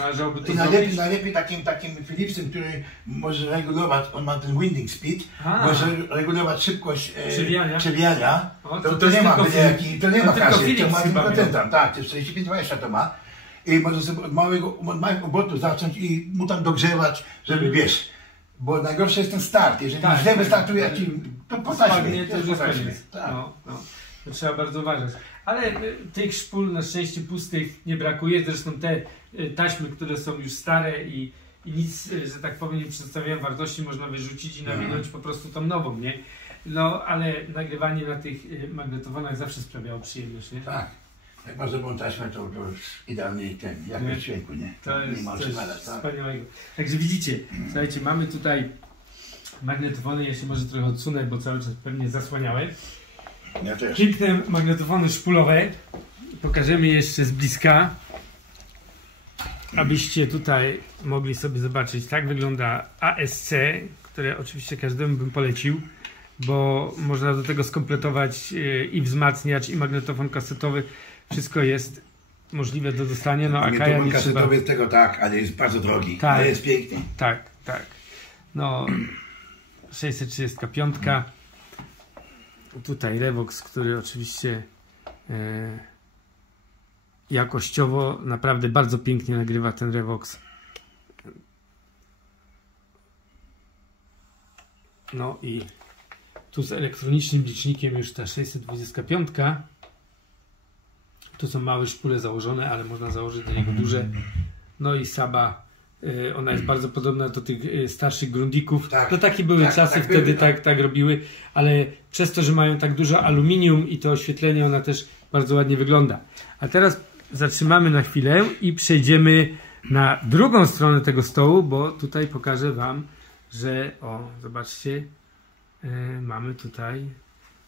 I najlepiej takim Philipsem, który może regulować, on ma ten winding speed, może regulować szybkość przewijania. To nie ma kaszy, to ma tylko ten tam, tak, to 45-20 to ma. I może sobie od małych obrotu zacząć i mu tam dogrzewać, żeby wiesz. Bo najgorszy jest ten start, jeżeli źle wystartuje, to potaśmy. To już jest koniec. To trzeba bardzo uważać. Ale tych szpul na szczęście pustych nie brakuje. Zresztą te taśmy, które są już stare i nic, że tak powiem, nie przedstawiają wartości, można wyrzucić i nawinąć po prostu tą nową, nie? No, ale nagrywanie na tych magnetofonach zawsze sprawiało przyjemność, nie? Tak. Jak masz dobrą taśmę, to już idealnie jakość dźwięku, nie? To jest coś wspaniałego. Także widzicie, słuchajcie, mamy tutaj magnetofony, ja się może trochę odsunę, bo cały czas pewnie zasłaniałem. Ja też. Piękne magnetofony szpulowe. Pokażemy jeszcze z bliska, abyście tutaj mogli sobie zobaczyć. Tak wygląda ASC, które oczywiście każdemu bym polecił, bo można do tego skompletować i wzmacniacz, i magnetofon kasetowy. Wszystko jest możliwe do dostania. No, Akaja nie trzeba. Jest tego ale jest bardzo drogi. Tak, ale jest piękny. Tak. No, 635. Tutaj Revox, który oczywiście jakościowo naprawdę bardzo pięknie nagrywa ten Revox. No i tu z elektronicznym licznikiem już ta 625. Tu są małe szpule założone, ale można założyć do niego duże. No i Saba, ona jest bardzo podobna do tych starszych grundików. No takie były czasy, wtedy tak robiły, ale przez to, że mają tak dużo aluminium i to oświetlenie, ona też bardzo ładnie wygląda. A teraz zatrzymamy na chwilę i przejdziemy na drugą stronę tego stołu, bo tutaj pokażę wam, że zobaczcie, mamy tutaj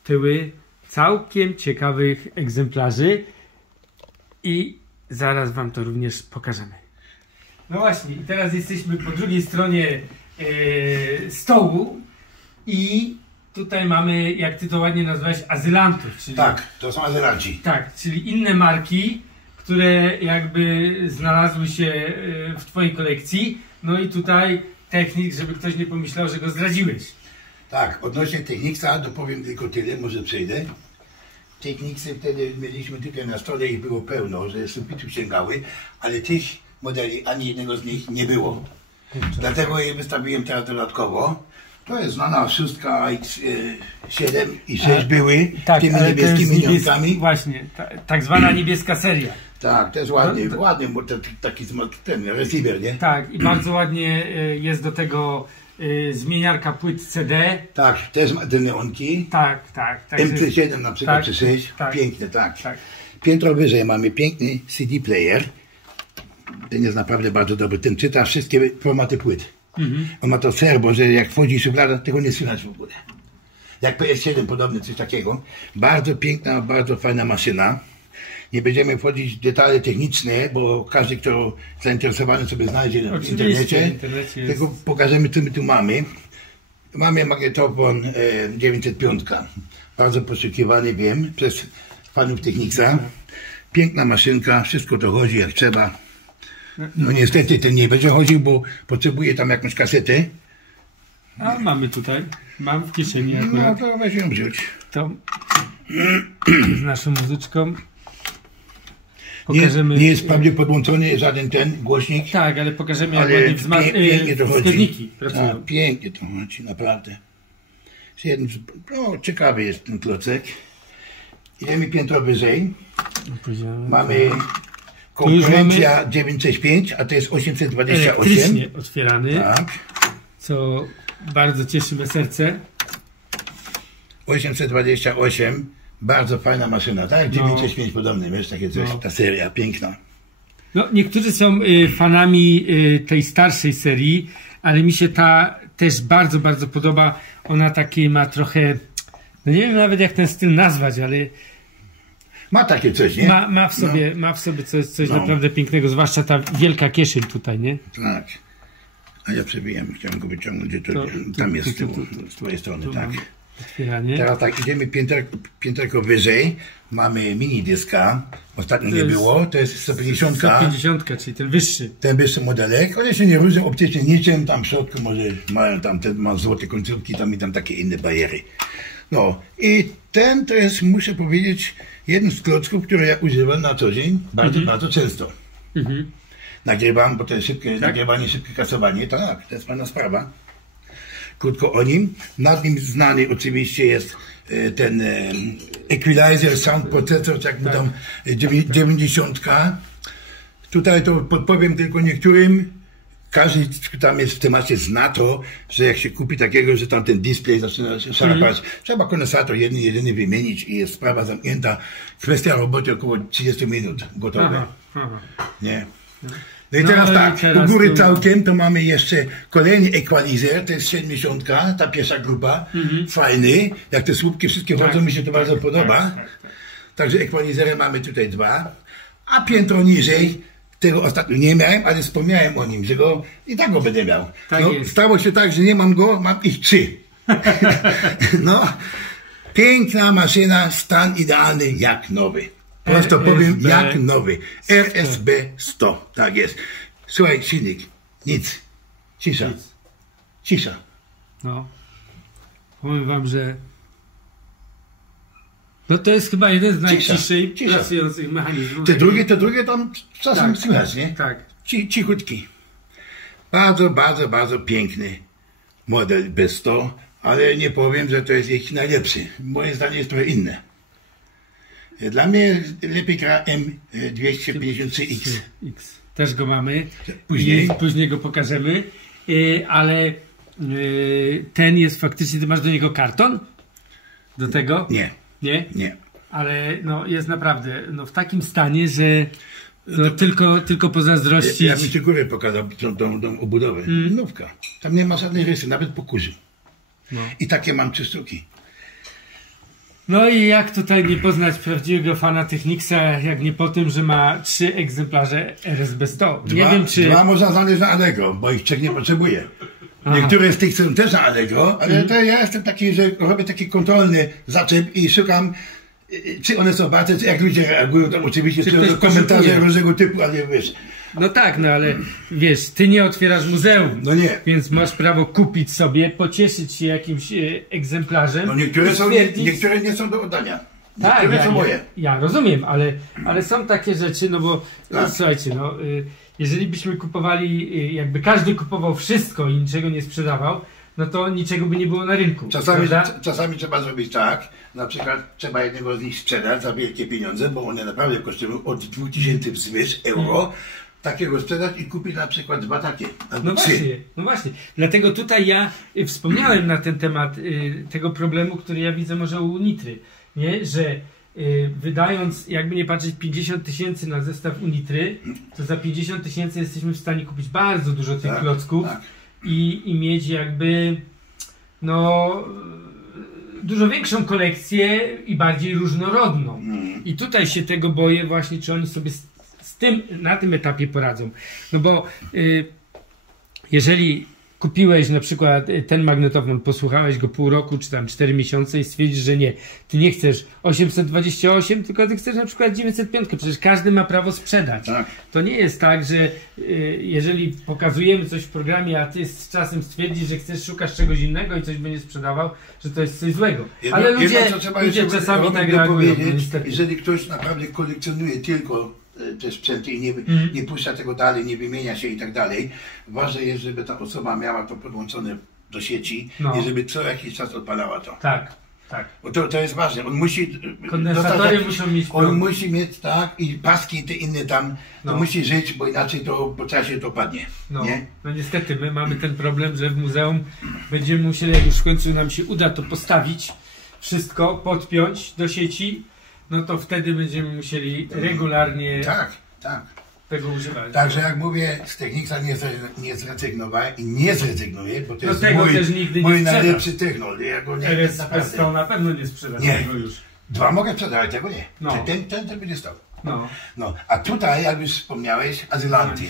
tyły całkiem ciekawych egzemplarzy i zaraz wam to również pokażemy. No właśnie, i teraz jesteśmy po drugiej stronie stołu i tutaj mamy, jak ty to ładnie nazwałeś, azylantów. Czyli, tak, to są azylanci. Tak, czyli inne marki, które jakby znalazły się w twojej kolekcji. No i tutaj Technics, żeby ktoś nie pomyślał, że go zdradziłeś. Tak, odnośnie Technicsa dopowiem tylko tyle, może przejdę. Technicsy wtedy mieliśmy tutaj na stole, ich było pełno, że sufitu sięgały, ale tych modeli ani jednego z nich nie było. Dlatego je wystawiłem teraz dodatkowo. To jest znana 6 X7 i 6 były tymi niebieskimi linijkami. Właśnie, tak zwana niebieska seria. Tak, to jest ładny bo to taki ten receiver, nie? Tak, i bardzo ładnie jest do tego zmieniarka płyt CD. Tak, też ma te neonki. Tak. MP7 na przykład, czy 6. Piękne, tak. Piętro wyżej mamy piękny CD player. Ten jest naprawdę bardzo dobry. Ten czyta wszystkie formaty płyt. On ma to serbo, że jak wchodzi szuflada, tego nie słychać w ogóle. jak PS7 podobny, coś takiego. Bardzo piękna, bardzo fajna maszyna. Nie będziemy wchodzić w detale techniczne, bo każdy, kto zainteresowany sobie znajdzie w internecie, tylko pokażemy, co my tu mamy. Mamy magnetofon 905. Bardzo poszukiwany, wiem, przez fanów Technicsa. Piękna maszynka, wszystko to chodzi jak trzeba. No niestety ten nie będzie chodził, bo potrzebuje tam jakąś kasetę. A mamy tutaj, mam w kieszeni akurat. No to weź ją wziąć. To z naszą muzyczką. Pokażemy, nie jest wprawdzie podłączony żaden ten głośnik. Tak, ale pokażemy, jak ale ładnie pięknie to chodzi. wskaźniki pracują. Tak, pięknie to chodzi, naprawdę. Ciekawy jest ten klocek. Idziemy piętro wyżej. Mamy konkurencja 965, a to jest 828. Elektrycznie otwierany, Tak. co bardzo cieszy me serce. 828, bardzo fajna maszyna, tak? 965 podobny, wiesz, takie coś, ta seria piękna. No, niektórzy są fanami tej starszej serii, ale mi się ta też bardzo, bardzo podoba. Ona takie ma trochę, no nie wiem nawet jak ten styl nazwać, ale ma takie coś, nie? Ma w sobie coś naprawdę pięknego, zwłaszcza ta wielka kieszeń tutaj, nie? Tak. A ja przebijam, chciałem go wyciągnąć, tam jest z twojej strony, tak. Otwieranie. Teraz tak, idziemy pięterko wyżej, mamy mini dyska, ostatnio nie było, to jest 150. 150, czyli ten wyższy. Ten wyższy modelek, one się nie różnią optycznie niczym, tam w środku może mają tam złote końcówki, tam i tam takie inne bariery. No i ten to jest, muszę powiedzieć, jeden z klocków, które ja używam na co dzień bardzo często. Nagrywam, bo to jest szybkie nagrywanie, szybkie kasowanie, tak, to jest fajna sprawa. Krótko o nim. Nad nim znany oczywiście jest ten equalizer, sound processor, jak mu tam 90. Tutaj to podpowiem tylko niektórym. Każdy, kto tam jest w temacie, zna to, że jak się kupi takiego, że tam ten display zaczyna szarpać, trzeba kondensator jedyny wymienić i jest sprawa zamknięta. Kwestia roboty około 30 minut, gotowe. Nie? No i teraz tak, u góry całkiem to mamy jeszcze kolejny equalizer, to jest 70, ta pierwsza grupa, fajny, jak te słupki wszystkie chodzą, mi się to bardzo podoba. Także equalizery mamy tutaj 2, a piętro niżej, tego ostatnio nie miałem, ale wspomniałem o nim, że go i tak go będę miał. Tak no, stało się tak, że nie mam go, mam ich 3. No, piękna maszyna, stan idealny jak nowy. Prosto powiem, jak nowy. RSB 100, tak jest. Słuchaj, silnik, nic. Cisza. Cisza. No. Powiem wam, że no to jest chyba jeden z najciszej pracujących mechanizmów. Te drugie tam czasem słychać, nie? Tak. Cichutki. Bardzo, bardzo, bardzo piękny model B100, ale nie powiem, że to jest ich najlepszy. Moje zdanie jest trochę inne. Dla mnie lepiej gra M253X. Też go mamy. Później go pokażemy. Ale ten jest faktycznie, ty masz do niego karton? Do tego? Nie. Nie? Nie. Ale no, jest naprawdę w takim stanie, że no, tylko pozazdrościć. Ja bym ci górę pokazał, tą obudowę. Nówka. Tam nie ma żadnej rysy, nawet po kurzu. No. I takie mam 3 sztuki. No i jak tutaj nie poznać prawdziwego fana Technicsa, jak nie po tym, że ma 3 egzemplarze RSB 100. Nie wiem, czy... 2 można znaleźć na Allegro, bo ich 3 nie potrzebuję. Niektóre z tych są też na Allegro, ale to ja jestem taki, że robię taki kontrolny zaczep i szukam, czy one są warte, czy jak ludzie reagują, tam oczywiście są komentarze różnego typu, ale wiesz. No tak, no ale wiesz, ty nie otwierasz muzeum, no nie. Więc masz prawo kupić sobie, pocieszyć się jakimś egzemplarzem. No niektóre nie są do oddania. Tak, są moje. Ja rozumiem, ale są takie rzeczy, no bo słuchajcie, no jeżeli byśmy kupowali, jakby każdy kupował wszystko i niczego nie sprzedawał, no to niczego by nie było na rynku. Czasami trzeba zrobić tak, na przykład trzeba jednego z nich sprzedać za wielkie pieniądze, bo one naprawdę kosztują od 2000 wzwyż euro. Takiego sprzedać i kupić na przykład 2 takie. No właśnie. Dlatego tutaj ja wspomniałem na ten temat tego problemu, który ja widzę może u Nitry, nie? Że wydając, jakby nie patrzeć, 50 000 na zestaw Unitry, to za 50 000 jesteśmy w stanie kupić bardzo dużo tych klocków i mieć jakby dużo większą kolekcję i bardziej różnorodną. I tutaj się tego boję właśnie, czy oni sobie z tym, na tym etapie poradzą. No bo jeżeli kupiłeś na przykład ten magnetofon, posłuchałeś go pół roku, czy tam 4 miesiące i stwierdzisz, że nie, ty nie chcesz 828, tylko ty chcesz na przykład 905, przecież każdy ma prawo sprzedać. Tak. To nie jest tak, że jeżeli pokazujemy coś w programie, a ty z czasem stwierdzisz, że szukasz czegoś innego i coś będzie sprzedawał, że to jest coś złego. Ale ludzie czasami tak reagują. Jeżeli ktoś naprawdę kolekcjonuje tylko te sprzęty i nie puszcza tego dalej, nie wymienia się i tak dalej, ważne jest, żeby ta osoba miała to podłączone do sieci i żeby co jakiś czas odpalała to. Tak, tak. Bo to jest ważne. On musi kondensatory muszą mieć on musi mieć, tak, i paski te inne tam, to musi żyć, bo inaczej to po czasie to padnie. Nie? No niestety, my mamy ten problem, że w muzeum będziemy musieli, jak już w końcu nam się uda to postawić, wszystko podpiąć do sieci, no to wtedy będziemy musieli regularnie tego używać. Także jak mówię, z Technicsa nie zrezygnowałem i nie zrezygnuję, bo to jest tego też nigdy mój nie najlepszy technol. Ja go to na pewno nie sprzedasz tego już. 2 mogę sprzedać, tego nie. No. Ten będzie stał. No. A tutaj, jak już wspomniałeś, azylanty.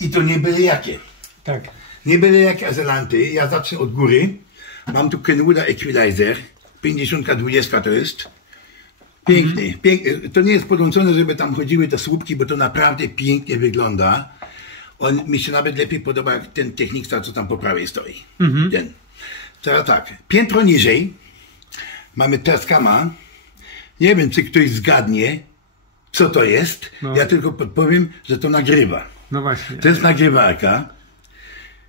I to nie byle jakie. Tak. Nie byle jakie azylanty. Ja zacznę od góry. Mam tu Kenwooda Equalizer. 50-20 to jest. Piękny, piękny. To nie jest podłączone, żeby tam chodziły te słupki, bo to naprawdę pięknie wygląda. Mi się nawet lepiej podoba jak ten Technicsa, co tam po prawej stoi. Ten. Teraz tak, piętro niżej mamy Tascama. Nie wiem, czy ktoś zgadnie, co to jest. Ja tylko podpowiem, że to nagrywa. No właśnie. To jest nagrywarka,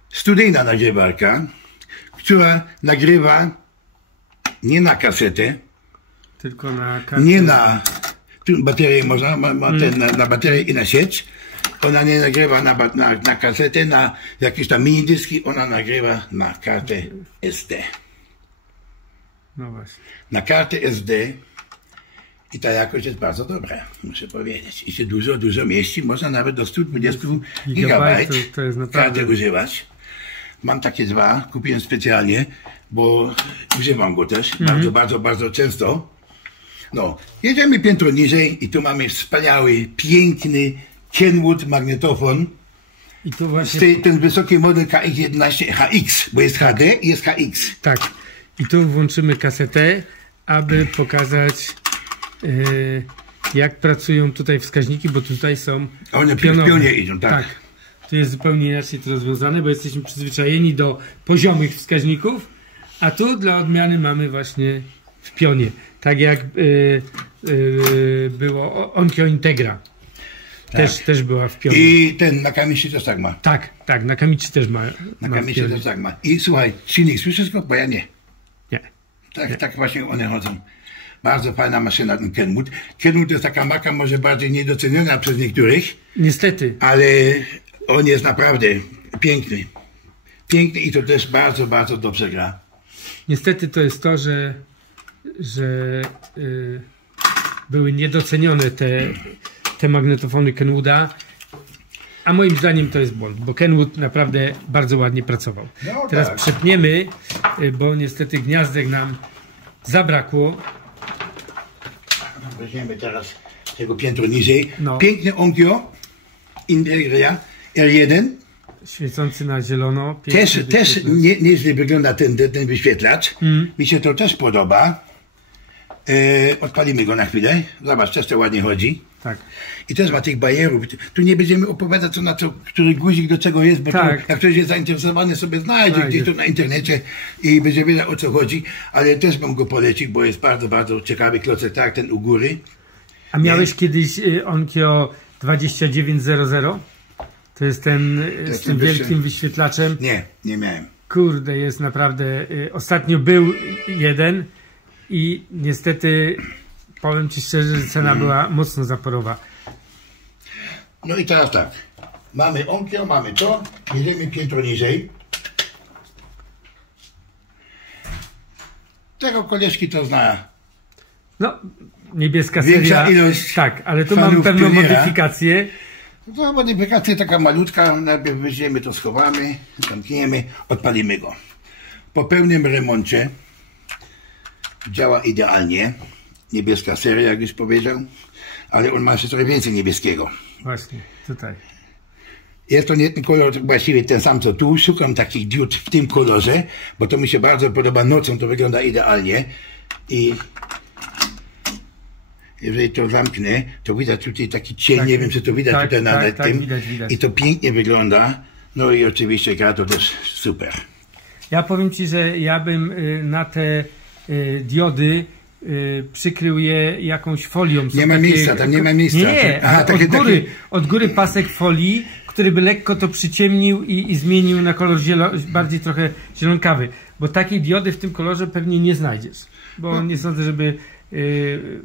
studyjna nagrywarka, która nagrywa nie na kasetę, tylko na kartę. Nie na baterię można, na baterię i na sieć. Ona nie nagrywa na kasetę, na jakieś tam minidyski, ona nagrywa na kartę SD. No właśnie. Na kartę SD i ta jakość jest bardzo dobra, muszę powiedzieć. I się dużo mieści, można nawet do 120 GB to jest naprawdę... kartę używać. Mam takie 2, kupiłem specjalnie, bo używam go też bardzo często. No, jedziemy piętro niżej i tu mamy wspaniały, piękny Kenwood magnetofon. I to właśnie... Ten wysoki model KX11HX, bo jest HD i jest HX. Tak. I tu włączymy kasetę, aby pokazać jak pracują tutaj wskaźniki, bo tutaj są one pionie idą, tak. Tu jest zupełnie inaczej to rozwiązane, bo jesteśmy przyzwyczajeni do poziomych wskaźników, a tu dla odmiany mamy właśnie w pionie. Tak jak było Onkyo Integra. Też była w pionie. I ten na Kamichi też tak ma. Tak, na Kamichi też ma. Na Kamichi też tak ma. I słuchaj, silnik słyszysz go? Bo ja nie. Nie. Tak właśnie one chodzą. Bardzo fajna maszyna ten Kenwood. Kenwood to jest taka marka może bardziej niedoceniona przez niektórych. Niestety. Ale on jest naprawdę piękny. Piękny i to też bardzo dobrze gra. Niestety to jest to, że były niedocenione te magnetofony Kenwooda, a moim zdaniem to jest błąd, bo Kenwood naprawdę bardzo ładnie pracował. No, teraz tak. przepniemy, bo niestety gniazdek nam zabrakło. Weźmiemy teraz tego piętro niżej. No. Piękny Onkyo Integra R1. Świecący na zielono. Też nieźle wygląda ten wyświetlacz. Mi się to też podoba. Odpalimy go na chwilę. Zobacz, też to ładnie chodzi. Tak. I też ma tych bajerów. Tu nie będziemy opowiadać, który guzik do czego jest, bo tak. jak ktoś jest zainteresowany, sobie znajdzie gdzieś tu na internecie i będzie wiedział, o co chodzi. Ale też bym go polecił, bo jest bardzo ciekawy klocek, tak, ten u góry. A miałeś kiedyś Onkyo 2900? To jest ten z tym wielkim wyświetlaczem? Nie miałem. Kurde, jest naprawdę... Ostatnio był jeden i niestety powiem Ci szczerze, że cena była mocno zaporowa. No i teraz tak. Mamy Onkyo, mamy to. Jedziemy piętro niżej. Tego koleżki to zna. No, niebieska większa seria. Ilość tak, ale tu mam pewną modyfikację. No, modyfikacja taka malutka. Najpierw weźmiemy to, schowamy, zamkniemy, odpalimy go. Po pełnym remoncie działa idealnie. Niebieska seria, jak już powiedział, ale on ma jeszcze trochę więcej niebieskiego. Właśnie, tutaj. Jest to nie ten kolor właściwie ten sam co tu. Szukam takich diod w tym kolorze, bo to mi się bardzo podoba. Nocą to wygląda idealnie. I jeżeli to zamknę, to widać tutaj taki cień, Tak, nie wiem czy to widać tak, tutaj na tak, tym. widać. I to pięknie wygląda. No i oczywiście gra to też super. Ja powiem Ci, że ja bym na te diody przykrył je jakąś folią. Są Nie ma miejsca, tam nie ma miejsca. Nie, Aha, od góry pasek folii, który by lekko to przyciemnił i zmienił na kolor bardziej trochę zielonkawy. Bo takiej diody w tym kolorze pewnie nie znajdziesz. Bo nie sądzę, żeby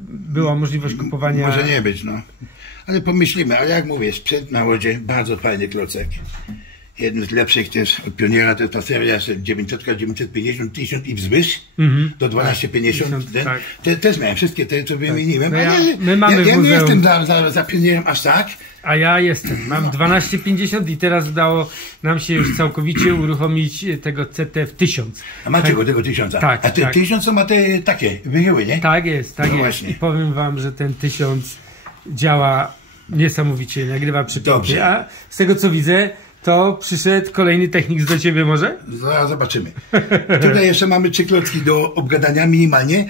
była możliwość kupowania. Może nie być, no. Ale pomyślimy, ale jak mówię, sprzęt na łodzie, bardzo fajny klocek. Jeden z lepszych też od Pioniera, to jest ta seria 900, 950, 1000 i wzwyż do 1250. Tak. Też miałem wszystkie te, co wymieniłem, No ale my mamy ja w nie muzeum. jestem za Pionierem aż tak. A ja jestem. Mam 1250 i teraz udało nam się już całkowicie uruchomić tego CT w 1000. A macie go tego 1000. Tak, A te tak. 1000 ma te takie wychyły, nie? Tak jest, tak No jest. właśnie. I powiem wam, że ten 1000 działa niesamowicie, nagrywa przepięknie. Dobrze. A z tego co widzę, to przyszedł kolejny technik do ciebie może? Zaraz zobaczymy. Tutaj jeszcze mamy 3 klocki do obgadania minimalnie.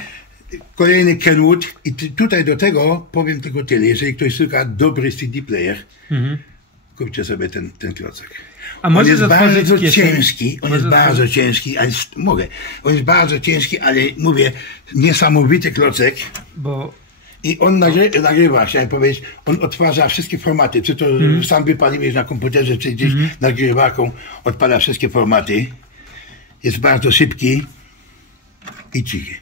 Kolejny Kenwood i tutaj do tego powiem tylko tyle. Jeżeli ktoś szuka dobry CD player, kupcie sobie ten klocek. A On możesz jest otworzyć bardzo kieszeń? ciężki, on Możesz jest bardzo otworzyć? ciężki, ale mogę. On jest bardzo ciężki, ale mówię, niesamowity klocek. Bo I on nagrywa, chciałem powiedzieć, on odtwarza wszystkie formaty, czy to sam wypaliłeś na komputerze, czy gdzieś nagrywarką, odpala wszystkie formaty. Jest bardzo szybki i cichy.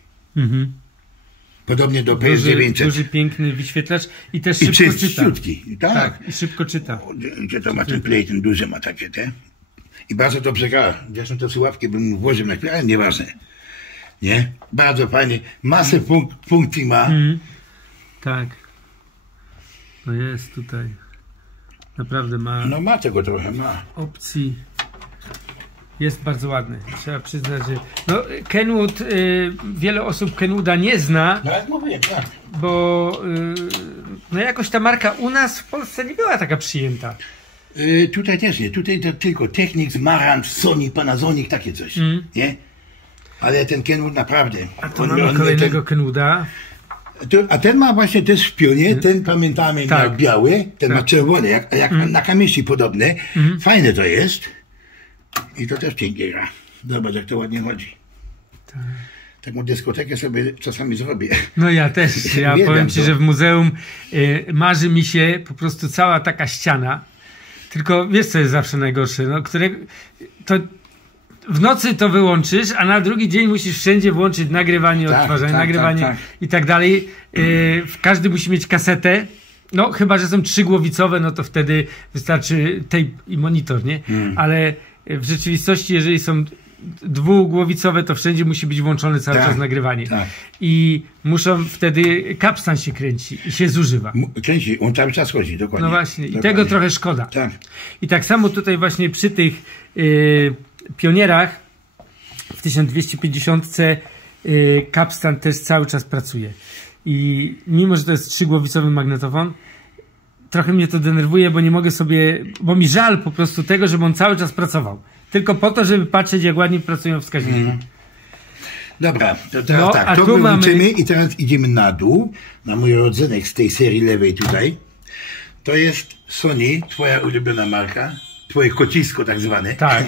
Podobnie do PS900. duży, piękny wyświetlacz i też I szybko czyta. czyściutki. Tak. I szybko czyta. Gdzie to ma ten play, ten duży ma takie te. I bardzo dobrze gra. Zresztą te słuchawki bym włożył na chwilę, ale nieważne. Nie? Bardzo fajnie. Masę funkcji ma. Tak. No jest tutaj. Naprawdę ma No ma tego trochę, ma. opcji. Jest bardzo ładny. Trzeba przyznać, że no Kenwood, wiele osób Kenwooda nie zna, No jak mówię, tak. bo no jakoś ta marka u nas w Polsce nie była taka przyjęta. Tutaj też nie. Tutaj to tylko Technics, Marantz, Sony, Panasonic, takie coś. Nie? Ale ten Kenwood naprawdę. A tu mamy kolejnego Kenwooda. A ten ma właśnie też w pionie, ten pamiętamy Tak. jak biały, ten ma czerwony, jak na Kamishi podobne. Fajne to jest. I to też pięknie gra. Zobacz jak to ładnie chodzi. Taką dyskotekę sobie czasami zrobię. No ja też. Ja Uwielbiam powiem ci, to. że w muzeum marzy mi się po prostu cała taka ściana. Tylko wiesz co jest zawsze najgorsze? No, to w nocy to wyłączysz, a na drugi dzień musisz wszędzie włączyć nagrywanie, Tak, odtwarzanie, tak, nagrywanie tak. i tak dalej. Każdy musi mieć kasetę. No chyba, że są 3-głowicowe, no to wtedy wystarczy tape i monitor, nie? Ale w rzeczywistości, jeżeli są 2-głowicowe, to wszędzie musi być włączone cały Tak, czas nagrywanie. tak. I muszą wtedy kapstan się kręci i się zużywa. Kręci, on cały czas chodzi, dokładnie. No właśnie, i Dokładnie. tego trochę szkoda. Tak. I tak samo tutaj właśnie przy tych Pionierach w 1250 kapstan też cały czas pracuje. I mimo, że to jest 3-głowicowy magnetofon, trochę mnie to denerwuje, bo nie mogę sobie, bo mi żal po prostu tego, żeby on cały czas pracował. Tylko po to, żeby patrzeć, jak ładnie pracują wskaźniki. Dobra, to teraz No, tak, a to tu wyłączymy mamy- i teraz idziemy na dół, na mój rodzynek z tej serii lewej tutaj. To jest Sony, twoja ulubiona marka, twoje kocisko tak zwane. Tak.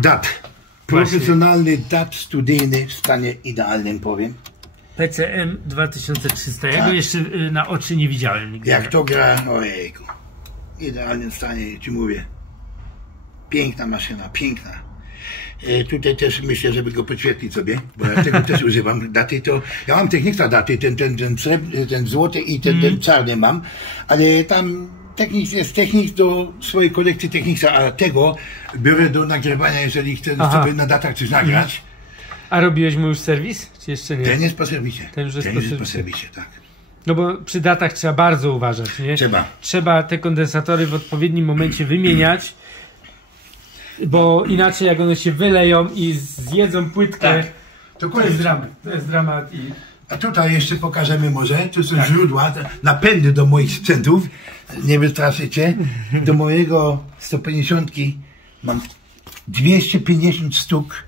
DAT. Profesjonalny DAT studyjny w stanie idealnym, powiem. PCM 2300. Ja Tak. go jeszcze na oczy nie widziałem nigdy. Jak to gra, ojejku. W idealnym stanie, ci mówię. Piękna maszyna, piękna. Tutaj też myślę, żeby go podświetlić sobie, bo ja tego też używam. Daty to, ja mam Technicsa daty, ten złoty i ten czarny mam, ale tam Technics jest Technics do swojej kolekcji Technicsa, a tego biorę do nagrywania, jeżeli chcę sobie na datach coś nagrać. A robiłeś mu już serwis? Czy jeszcze nie? Ten jest po serwisie. Ten już jest po serwisie. Tak. No bo przy datach trzeba bardzo uważać, nie? Trzeba te kondensatory w odpowiednim momencie wymieniać, bo inaczej jak one się wyleją i zjedzą płytkę, Tak. To jest dramat. To jest dramat i... A tutaj jeszcze pokażemy może, tu są źródła, napędy do moich sprzętów, nie wystraszycie. Do mojego 150 mam 250 sztuk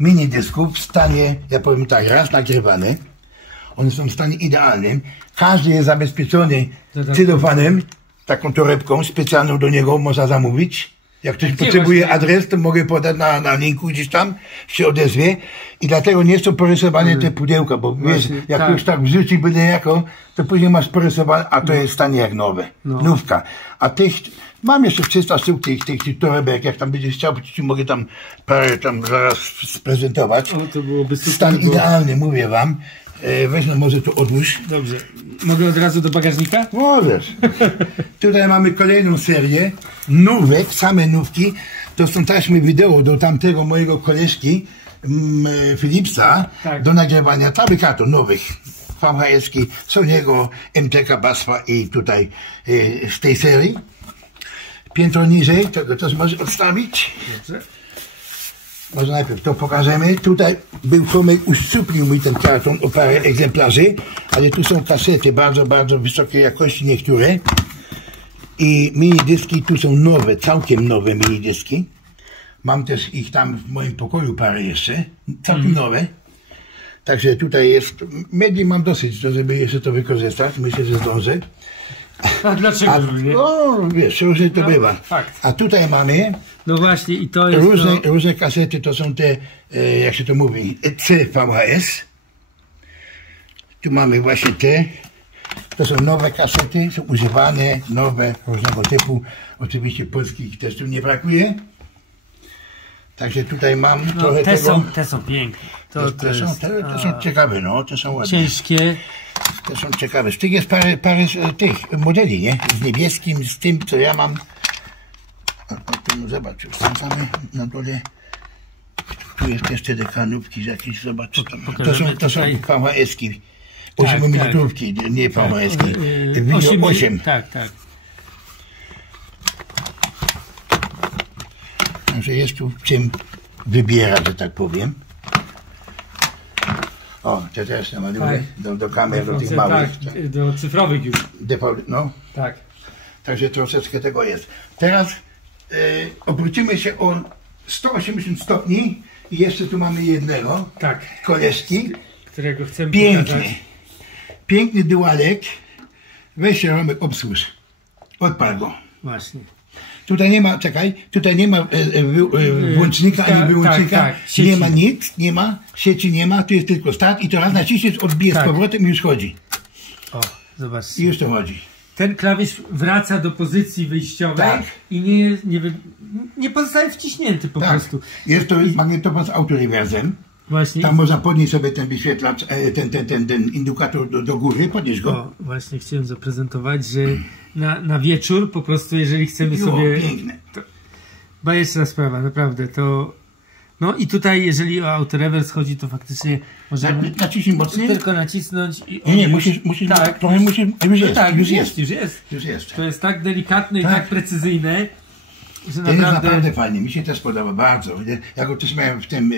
mini dysków w stanie, ja powiem tak, raz nagrywane. One są w stanie idealnym. Każdy jest zabezpieczony celofanem, taką torebką specjalną do niego można zamówić. Jak ktoś potrzebuje adres, to mogę podać na linku gdzieś tam, się odezwie. I dlatego nie są porysowane te pudełka, bo wiesz, jak już tak wrzuci byle jako, to później masz porysowane, a to jest w stanie jak nowe. Nówka. A tych, mam jeszcze 300 sztuk tych torebek, jak tam będziesz chciał, to ci mogę tam parę tam zaraz sprezentować. O, to byłoby super. Stan idealny, mówię wam. Weźmy może tu odłóż. Dobrze. Mogę od razu do bagażnika? Możesz. Tutaj mamy kolejną serię nówek, same nówki. To są taśmy wideo do tamtego mojego koleżki Philipsa do nagrywania cały karton nowych. VHS-ki, Sony'ego, MTK, Basfa i tutaj z tej serii. Piętro niżej, tego też może odstawić. Dobrze. Może najpierw to pokażemy. Tutaj był Tomek, uszczuplił mi ten karton o parę egzemplarzy, ale tu są kasety bardzo, bardzo wysokiej jakości niektóre. I mini dyski tu są nowe, całkiem nowe mini dyski. Mam też ich tam w moim pokoju parę jeszcze, całkiem nowe. Także tutaj jest, medii mam dosyć, żeby jeszcze to wykorzystać, myślę, że zdążę. A dlaczego? No wiesz, różnie to bywa. Fakt. A tutaj mamy no właśnie i to jest różne kasety, to są te, jak się to mówi, VHS. Tu mamy właśnie te, to są nowe kasety, są używane, nowe, różnego typu. Oczywiście polskich też tu nie brakuje. Także tutaj mam trochę te tego. Te są piękne. Te są ciekawe, no, te są ładne. Ciężkie. Te są ciekawe. Z tych jest parę tych modeli, nie? Z niebieskim, z tym, co ja mam. No, zobacz, już tam same na dole. Tu jest jeszcze te kanówki jakieś, zobacz. To są VHS-ki. 8-milimetrówki, nie VHS-ki. 8. Tak. Także jest tu czym wybierać, że tak powiem. O, te też namaluję do kamer, do tych małych. Tak, do cyfrowych już. No. Tak. Także troszeczkę tego jest. Teraz obrócimy się o 180 stopni i jeszcze tu mamy jednego. Tak. Koleżki. Którego chcemy pokazać. Piękny dualek. Weź się, Romek, obsłuż. Odpal go. Właśnie. Tutaj nie ma, czekaj, tutaj nie ma włącznika ani wyłącznika, nie ma nic, nie ma, sieci nie ma, tu jest tylko start i to raz naciśniesz, odbije z powrotem i już chodzi. O, zobacz. I już to chodzi. Ten klawisz wraca do pozycji wyjściowej i nie pozostaje wciśnięty po prostu. Jest to magnetofon z autorewersem. Właśnie. Tam można podnieść sobie ten wyświetlacz, ten indukator do góry, podnieść go. O, właśnie chciałem zaprezentować, że na wieczór po prostu, jeżeli chcemy sobie... Piękne. Bajeczna sprawa, naprawdę, to... No i tutaj, jeżeli o autorewers chodzi, to faktycznie możemy... Naciśnij mocniej? Tylko nacisnąć i... Nie, musisz tak, trochę musisz... Już jest. To jest tak delikatne i tak precyzyjne, że ten jest naprawdę fajny, mi się też podoba bardzo. Ja go też miałem w tym,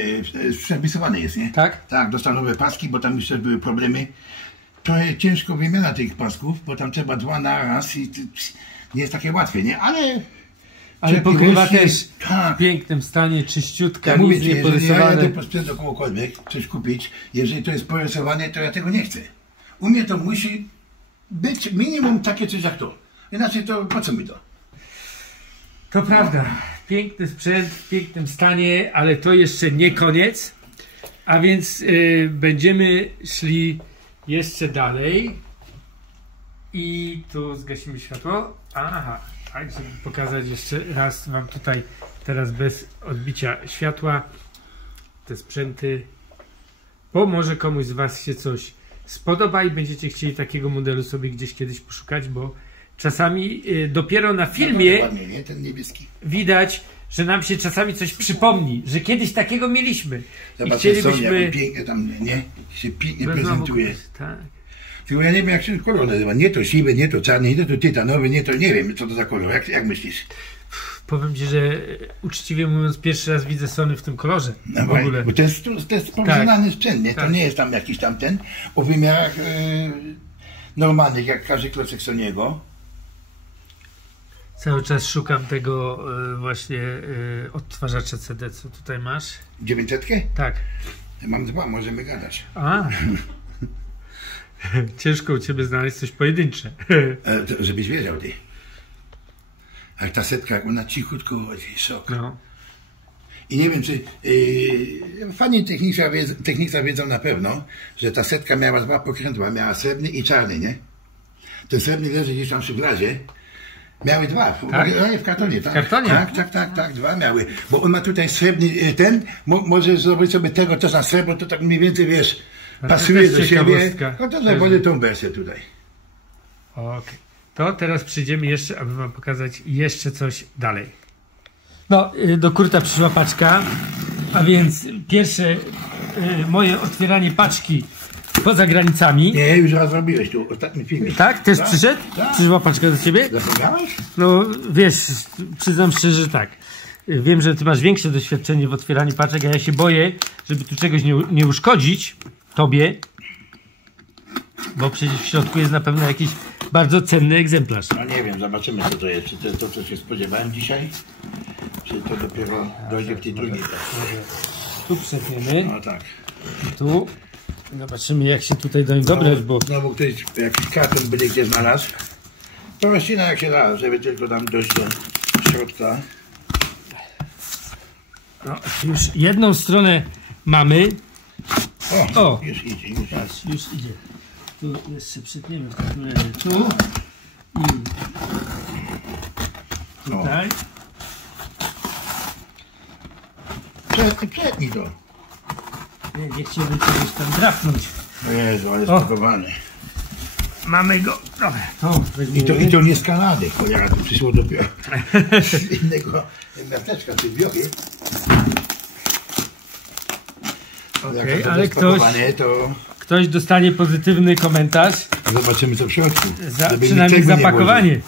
przepisowany jest, nie? Tak? Tak, dostał nowe paski, bo tam jeszcze były problemy. Trochę ciężko wymiana tych pasków, bo tam trzeba 2 na raz i nie jest takie łatwe, nie? Ale pokrywa też w pięknym stanie, czyściutka, ja nic mówię ci, nie jeżeli ja porysowane. jadę po sprzęt komukolwiek, coś kupić, jeżeli to jest porysowane, to ja tego nie chcę. U mnie to musi być minimum takie coś jak to. Inaczej to po co mi to? To prawda. Piękny sprzęt w pięknym stanie, ale to jeszcze nie koniec. A więc będziemy szli jeszcze dalej. I tu zgasimy światło. Aha, tak, żeby pokazać jeszcze raz wam tutaj teraz bez odbicia światła te sprzęty. Bo może komuś z was się coś spodoba i będziecie chcieli takiego modelu sobie gdzieś kiedyś poszukać, bo czasami dopiero na filmie widać, że nam się czasami coś przypomni, że kiedyś takiego mieliśmy. Zobacz, i chcielibyśmy... pięknie tam, nie? Się pięknie prezentuje. Tak. Tylko ja nie wiem, jak się kolor nazywa. Nie to siwy, nie to czarny, nie to tytanowy, nie to, nie wiem, co to za kolor. Jak myślisz? powiem ci, że uczciwie mówiąc, pierwszy raz widzę Sony w tym kolorze. No w ogóle. bo to jest profesjonalny sprzęt, nie? To Tak. nie jest tam jakiś tamten o wymiarach normalnych, jak każdy klocek Sony'ego. Cały czas szukam tego właśnie odtwarzacza CD, co tutaj masz. 900? Tak. Mam 2, możemy gadać. A. Ciężko u ciebie znaleźć coś pojedyncze. To, żebyś wiedział ty. Jak ta setka, jak ona cichutko chodzi, szok. No. I nie wiem, czy fani technika wiedzą na pewno, że ta setka miała 2 pokrętła, miała srebrny i czarny, nie? Ten srebrny leży gdzieś tam w szufladzie. Miały 2, w kartonie, tak? W kartonie? Tak, 2 miały. Bo on ma tutaj srebrny, możesz zrobić sobie tego też na srebro, to tak mniej więcej, wiesz, pasuje do siebie. No to zobaczę tą wersję tutaj. Okej. To teraz przyjdziemy jeszcze, aby wam pokazać jeszcze coś dalej. No, do Kurta przyszła paczka, a więc pierwsze moje otwieranie paczki poza granicami. Nie, już raz robiłeś tu, ostatni filmik. Tak? Też Tak, przyszedł? tak. Przyszła paczka do ciebie? Zapomniałeś? No, wiesz, przyznam szczerze, że tak. Wiem, że ty masz większe doświadczenie w otwieraniu paczek, a ja się boję, żeby tu czegoś nie uszkodzić tobie, bo przecież w środku jest na pewno jakiś bardzo cenny egzemplarz. No nie wiem, zobaczymy co to jest. Czy to jest to, co się spodziewałem dzisiaj? Czy to dopiero dojdzie w tej drugiej? Tu przetniemy, No tak. tu. Zobaczymy, jak się tutaj do nich dobrać, bo... Znowu ktoś jakiś karton będzie gdzie znalazł. To roślina jak się da, żeby tylko tam dojść do środka. No, już jedną stronę mamy. O! Już idzie, Już idzie. Tu jeszcze przytniemy w takim razie tu. I tutaj. Przetnij to. Nie chciałbym czegoś tam drapnąć. O Jezu, ale spakowany. Mamy go. Dobra, to weźmiemy. I to nie z Kanady, cholera, to przyszło dopiero z innego miasteczka, czy wiory. Okej, ale to ktoś dostanie pozytywny komentarz. zobaczymy co w środku. Przynajmniej za pakowanie.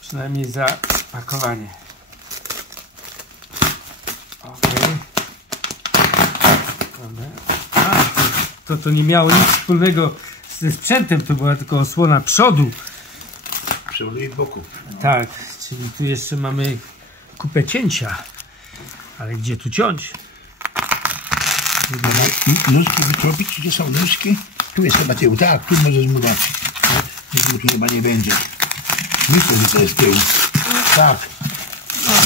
Przynajmniej za pakowanie. Okej. Dobra. A, to nie miało nic wspólnego ze sprzętem, to była tylko osłona przodu. Przodu i boku. Tak, czyli tu jeszcze mamy kupę cięcia. Ale gdzie tu ciąć? Nóżki wytropić, gdzie są nóżki? Tu jest chyba tył, tak, tu możesz zbudować. Tu chyba nie będzie. Myślę, że to jest tył. Tak.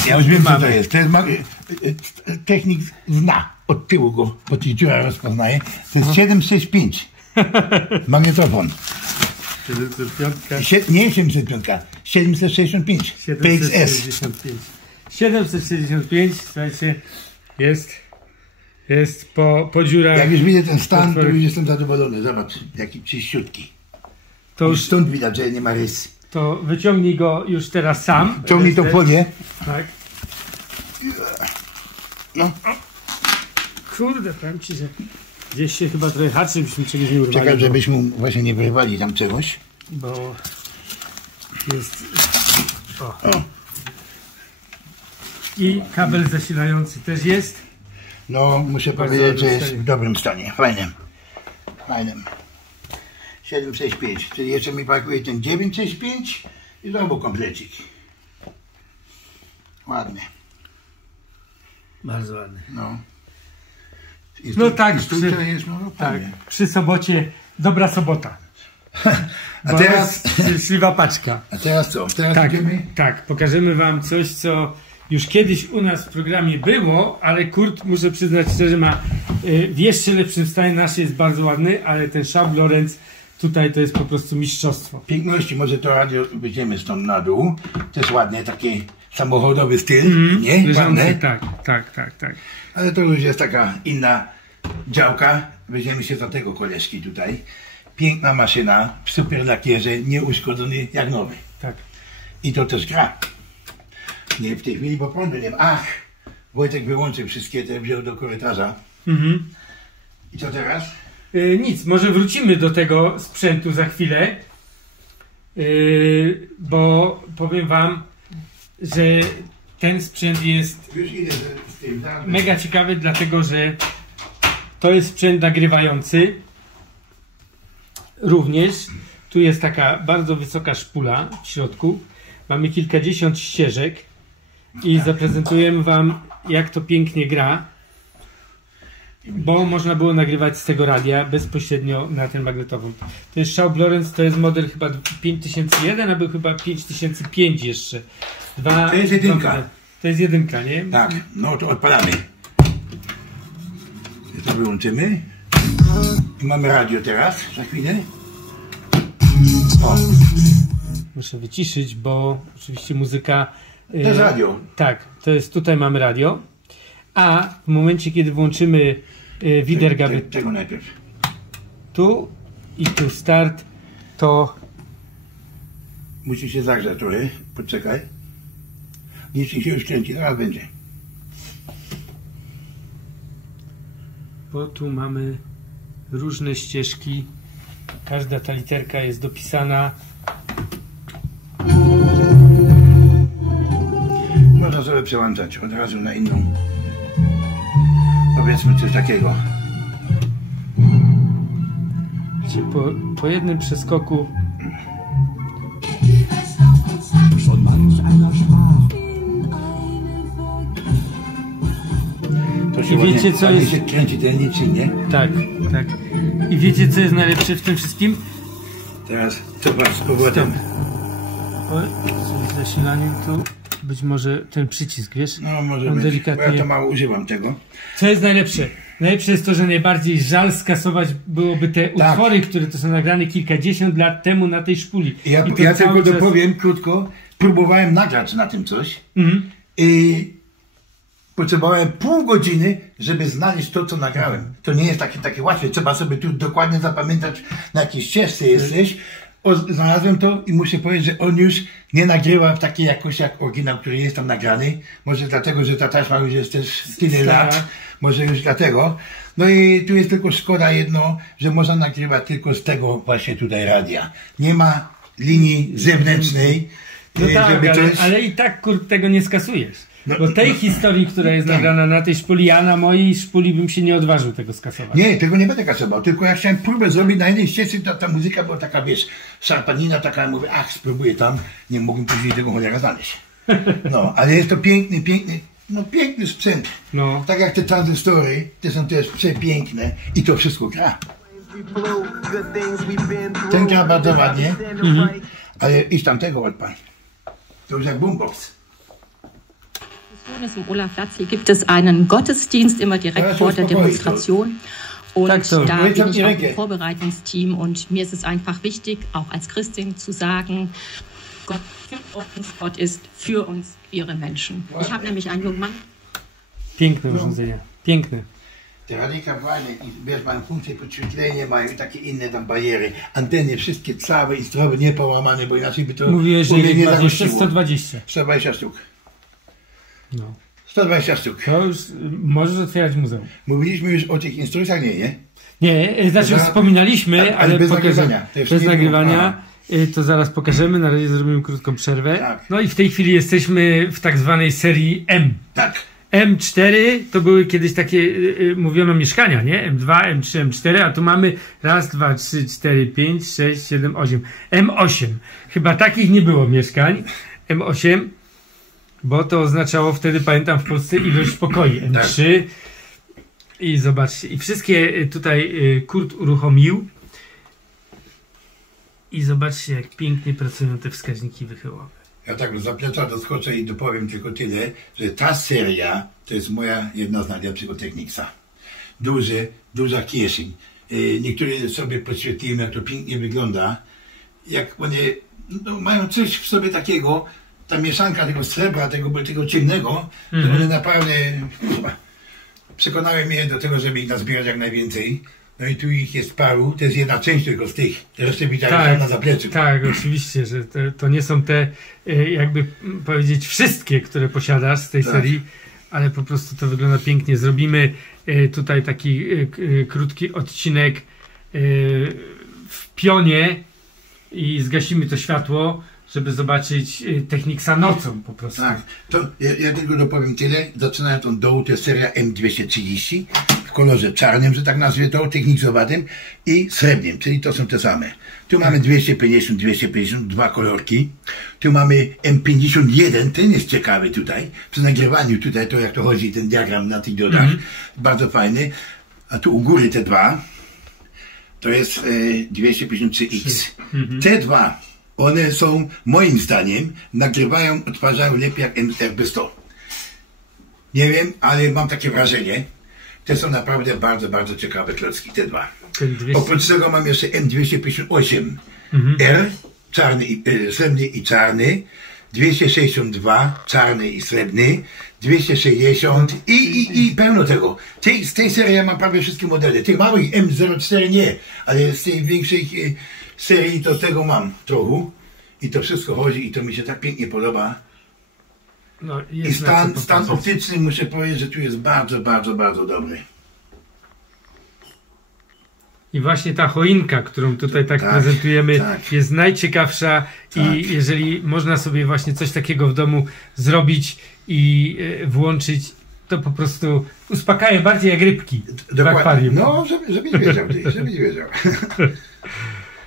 Ja już wiem, co to jest. To jest technik zna. Od tyłu go po tych dziurach rozpoznaje. To jest 765. Magnetofon. 705. Nie 705, 765. PXS. 765, słuchajcie, jest po dziurach. Jak już widzę ten stan, to już jestem zadowolony. Zobacz, jaki czyściutki. To już Stąd widać, że nie ma rys. to wyciągnij go już teraz sam. Ciągnij to folię. Tak. No. Kurde, powiem ci, że gdzieś się chyba trochę haczy, byśmy czegoś nie urwali. Czekaj, żebyśmy właśnie nie wyrwali tam czegoś. Bo jest... O. I kabel zasilający też jest. No, muszę Bardzo powiedzieć, że dobrym jest stanie. w dobrym stanie. Fajnym. Fajnym. 765, czyli jeszcze mi brakuje ten 965 i znowu komplecik. Ładny. Bardzo ładny. No. No tak, Instrukcja jest, no, Tak, fajnie. przy sobocie dobra sobota. A teraz, Szczęśliwa paczka. a teraz co? Teraz Tak, idziemy? tak, pokażemy wam coś, co już kiedyś u nas w programie było, ale Kurt, muszę przyznać szczerze, ma w jeszcze lepszym stanie. Nasz jest bardzo ładny, ale ten Schaub Lorenz tutaj to jest po prostu mistrzostwo. Piękności, może to radio wyjdziemy stąd na dół. Też ładny, taki samochodowy styl, nie? Leżący, Ładny. tak. Ale to już jest taka inna działka. Weźmiemy się za tego koleżki tutaj. Piękna maszyna, w super lakierze, nieuszkodzony jak nowy. Tak. I to też gra. Nie w tej chwili, bo prądu nie ma. Ach, Wojtek wyłączył wszystkie te, wziął do korytarza. I co teraz? Nic, może wrócimy do tego sprzętu za chwilę, bo powiem wam, że ten sprzęt jest Już idę z tym, tak? mega ciekawy, dlatego że to jest sprzęt nagrywający. Również tu jest taka bardzo wysoka szpula w środku. Mamy kilkadziesiąt ścieżek i zaprezentujemy Wam, jak to pięknie gra, bo można było nagrywać z tego radia bezpośrednio na ten magnetofon. To jest Schaub Lorenz, to jest model chyba 5001, a był chyba 5005 jeszcze. To jest jedynka. To jest jedynka, nie? Tak, no to odpalamy. To wyłączymy. I mamy radio teraz, za chwilę. O, Muszę wyciszyć, bo oczywiście muzyka... to jest radio. Tak, to jest, tutaj mamy radio, a w momencie, kiedy włączymy wiedergabe Tego najpierw. tu i tu start, to Musi się zagrzać trochę, poczekaj. Jeśli się już kręci, zaraz będzie. bo tu mamy różne ścieżki, każda ta literka jest dopisana. Można sobie przełączać od razu na inną. Powiedzmy coś takiego. Po jednym przeskoku To się I wiecie, ładnie, co ładnie jest- się kręci ten licznik, nie? tak, tak. I wiecie, co jest najlepsze w tym wszystkim? Teraz zobacz z powrotem. Oj, z zasilaniem tu być może ten przycisk, wiesz? No może On być, bo delikatnie... ja to mało używam tego. Co jest najlepsze? Najlepsze jest to, że najbardziej żal skasować byłoby te Tak. utwory, które to są nagrane kilkadziesiąt lat temu na tej szpuli. Ja, I to ja cały tylko czas- dopowiem krótko. Próbowałem nagrać na tym coś Mhm. i potrzebowałem pół godziny, żeby znaleźć to, co nagrałem. To nie jest takie łatwe. Trzeba sobie tu dokładnie zapamiętać, na jakiej ścieżce jesteś. Znalazłem to i muszę powiedzieć, że on już nie nagrywa w takiej jakości jak oryginał, który jest tam nagrany. Może dlatego, że ta taśma już jest też tyle Stara. lat. Może już dlatego. No i tu jest tylko szkoda jedno, że można nagrywać tylko z tego właśnie tutaj radia. Nie ma linii zewnętrznej, No tak, żeby ale i tak kur, tego nie skasujesz. No, Bo tej no, historii, która jest tak. nagrana na tej szpuli, ja na mojej szpuli bym się nie odważył tego skasować. Nie, tego nie będę kasował, tylko ja chciałem próbę zrobić na jednej ścieżce, ta muzyka była taka, wiesz, szarpanina taka, mówię, spróbuję tam, nie mogłem później tego cholera znaleźć. No, ale jest to piękny sprzęt. No. Tak jak te tranzystory, te są też przepiękne i to wszystko gra. Ten gra bardzo ładnie, ale idź tamtego odpal. To już jak boombox. Im Olaf-Platz hier gibt es einen Gottesdienst immer Ja, direkt das vor ist der vorbei, Demonstration. Und Sag so. da Jetzt bin habt ich ihr auch Ecke. im Vorbereitungsteam und mir ist es einfach wichtig, auch als Christin zu sagen, Gott für uns, Gott ist für uns, ihre Menschen. Ich habe nämlich einen jungen Mann. Piękne urządzenia. Piękne. Te radyjka fajne i wiesz, mają funkcję podświetlenia, mają i takie inne tam bariery. Anteny wszystkie całe i zdrowe, nie połamane, bo inaczej by to Mówiłeś, że u mnie ile nie masz jeszcze? zagościło. 120. 120 sztuk. No. 120 sztuk. To już możesz otwierać muzeum. Mówiliśmy już o tych instrukcjach, nie? Nie, znaczy Za- wspominaliśmy, ale bez pokażemy. nagrywania. To jeszcze Bez nie było. nagrywania. To zaraz pokażemy. Na razie zrobimy krótką przerwę. Tak. No i w tej chwili jesteśmy w tak zwanej serii M. Tak. M4 to były kiedyś takie, mówiono mieszkania, nie? M2, M3, M4, a tu mamy raz, 2, 3, 4, 5, 6, 7, 8. M8. Chyba takich nie było mieszkań. M8, bo to oznaczało wtedy, pamiętam, w Polsce ilość pokoi. M3. I zobaczcie, i wszystkie tutaj Kurt uruchomił. I zobaczcie, jak pięknie pracują te wskaźniki wychyłowe. Ja tak z zaplecza doskoczę i dopowiem tylko tyle, że ta seria to jest moja jedna z najlepszych od Technicsa. Duża kieszeń. Niektóre sobie podświetlimy, jak to pięknie wygląda. Jak one mają coś w sobie takiego, ta mieszanka tego srebra, tego ciemnego, to one naprawdę przekonały mnie do tego, żeby ich nazbierać jak najwięcej. No i tu ich jest paru, to jest jedna część tylko z tych. Resztę widziałem tam na zapleczu. Tak, oczywiście, że to nie są te, jakby powiedzieć, wszystkie, które posiadasz z tej Tak. serii, ale po prostu to wygląda pięknie. Zrobimy tutaj taki krótki odcinek w pionie i zgasimy to światło, żeby zobaczyć Technicsa nocą po prostu. Tak, to ja tylko dopowiem tyle. Zaczynając od dołu, to jest seria M230 w kolorze czarnym, że tak nazwie to, techniczowatym i srebrnym, czyli to są te same. Tu mamy 250, 250, dwa kolorki. Tu mamy M51, ten jest ciekawy tutaj. Przy nagrywaniu tutaj, to jak to chodzi, ten diagram na tych diodach. Bardzo fajny. A tu u góry te dwa, to jest 253X. Te dwa, one są, moim zdaniem, nagrywają, odtwarzają lepiej jak MRB100. Nie wiem, ale mam takie wrażenie. Te są naprawdę bardzo, bardzo ciekawe klocki, te dwa. Oprócz tego mam jeszcze M258R, czarny srebrny i czarny, 262, czarny i srebrny, 260 i pełno tego. Z tej serii ja mam prawie wszystkie modele. Tych małych M04 nie, ale z tej większej serii to tego mam trochę. I to wszystko chodzi i to mi się tak pięknie podoba. No, i stan optyczny, muszę powiedzieć, że tu jest bardzo, bardzo, bardzo dobry. I właśnie ta choinka, którą tutaj tak prezentujemy, jest najciekawsza i jeżeli można sobie właśnie coś takiego w domu zrobić i włączyć, to po prostu uspokaja bardziej jak rybki w akwarium. No, żebyś wiedział, żebyś wiedział.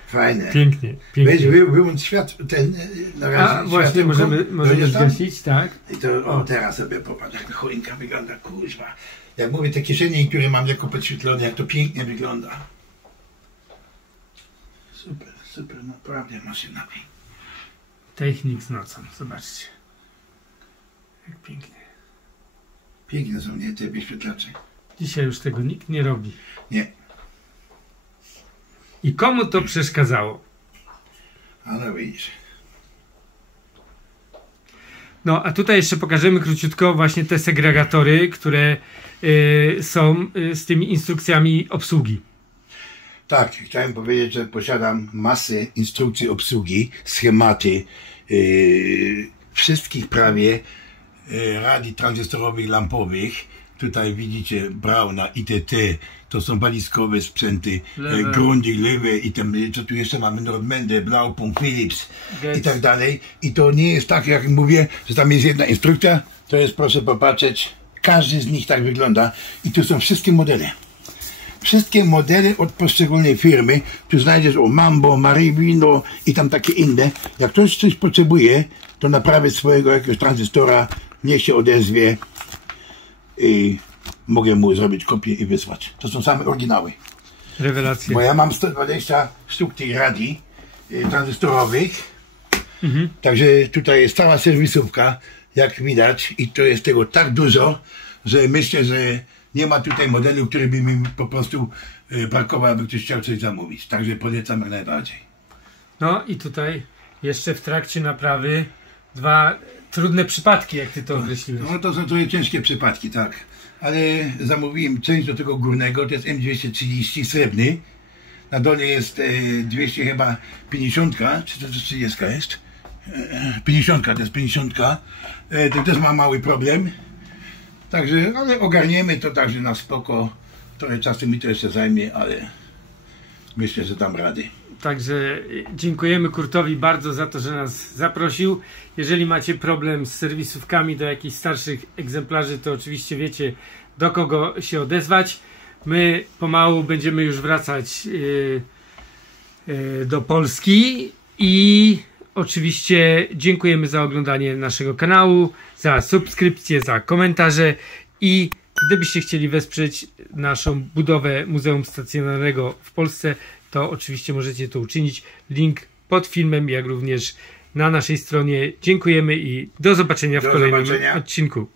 Fajne. Pięknie. Weź, wyłącz świat ten na razie. Właśnie możemy zgasić, tak? I to teraz sobie popatrz, jak ta choinka wygląda, kuźwa. Jak mówię, te kieszenie, które mam lekko podświetlone, jak to pięknie wygląda. Super, super, naprawdę maszyna. Technics nocą, zobaczcie. Jak pięknie. Piękne są, nie, te wyświetlacze. Dzisiaj już tego nikt nie robi. Nie. I komu to przeszkadzało? Ale widzisz. No, a tutaj jeszcze pokażemy króciutko właśnie te segregatory, które są z tymi instrukcjami obsługi. Tak, chciałem powiedzieć, że posiadam masę instrukcji obsługi, schematy wszystkich prawie radii tranzystorowych, lampowych. Tutaj widzicie Brauna, ITT, to są walizkowe sprzęty, Grundig, Lewe i tam, co tu jeszcze mamy, Nordmende, Blaupunkt, Philips i tak dalej. I to nie jest tak, jak mówię, że tam jest jedna instrukcja, to jest, proszę popatrzeć, każdy z nich tak wygląda i tu są wszystkie modele. Wszystkie modele od poszczególnej firmy, tu znajdziesz Mambo, Marivino i tam takie inne. Jak ktoś coś potrzebuje, to naprawić swojego jakiegoś tranzystora, niech się odezwie i mogę mu zrobić kopię i wysłać. To są same oryginały. Rewelacje. Bo ja mam 120 sztuk tych radii tranzystorowych, także tutaj jest cała serwisówka, jak widać, i to jest tego tak dużo, że myślę, że nie ma tutaj modelu, który by mi po prostu brakował, aby ktoś chciał coś zamówić. Także polecam jak najbardziej. No i tutaj jeszcze w trakcie naprawy dwa trudne przypadki, jak ty to określiłeś. No to są trochę ciężkie przypadki, tak. Ale zamówiłem część do tego górnego, to jest M230 srebrny. Na dole jest 200 chyba 50, czy to 30 jest? 50, to jest 50. To też ma mały problem. Także, ale ogarniemy to także na spoko. Trochę czasu mi to jeszcze zajmie, ale myślę, że dam rady. Także dziękujemy Kurtowi bardzo za to, że nas zaprosił. Jeżeli macie problem z serwisówkami do jakichś starszych egzemplarzy, to oczywiście wiecie, do kogo się odezwać. My pomału będziemy już wracać do Polski i oczywiście dziękujemy za oglądanie naszego kanału, za subskrypcję, za komentarze i gdybyście chcieli wesprzeć naszą budowę Muzeum Stacjonarnego w Polsce, to oczywiście możecie to uczynić. Link pod filmem, jak również na naszej stronie. Dziękujemy i do zobaczenia w kolejnym odcinku.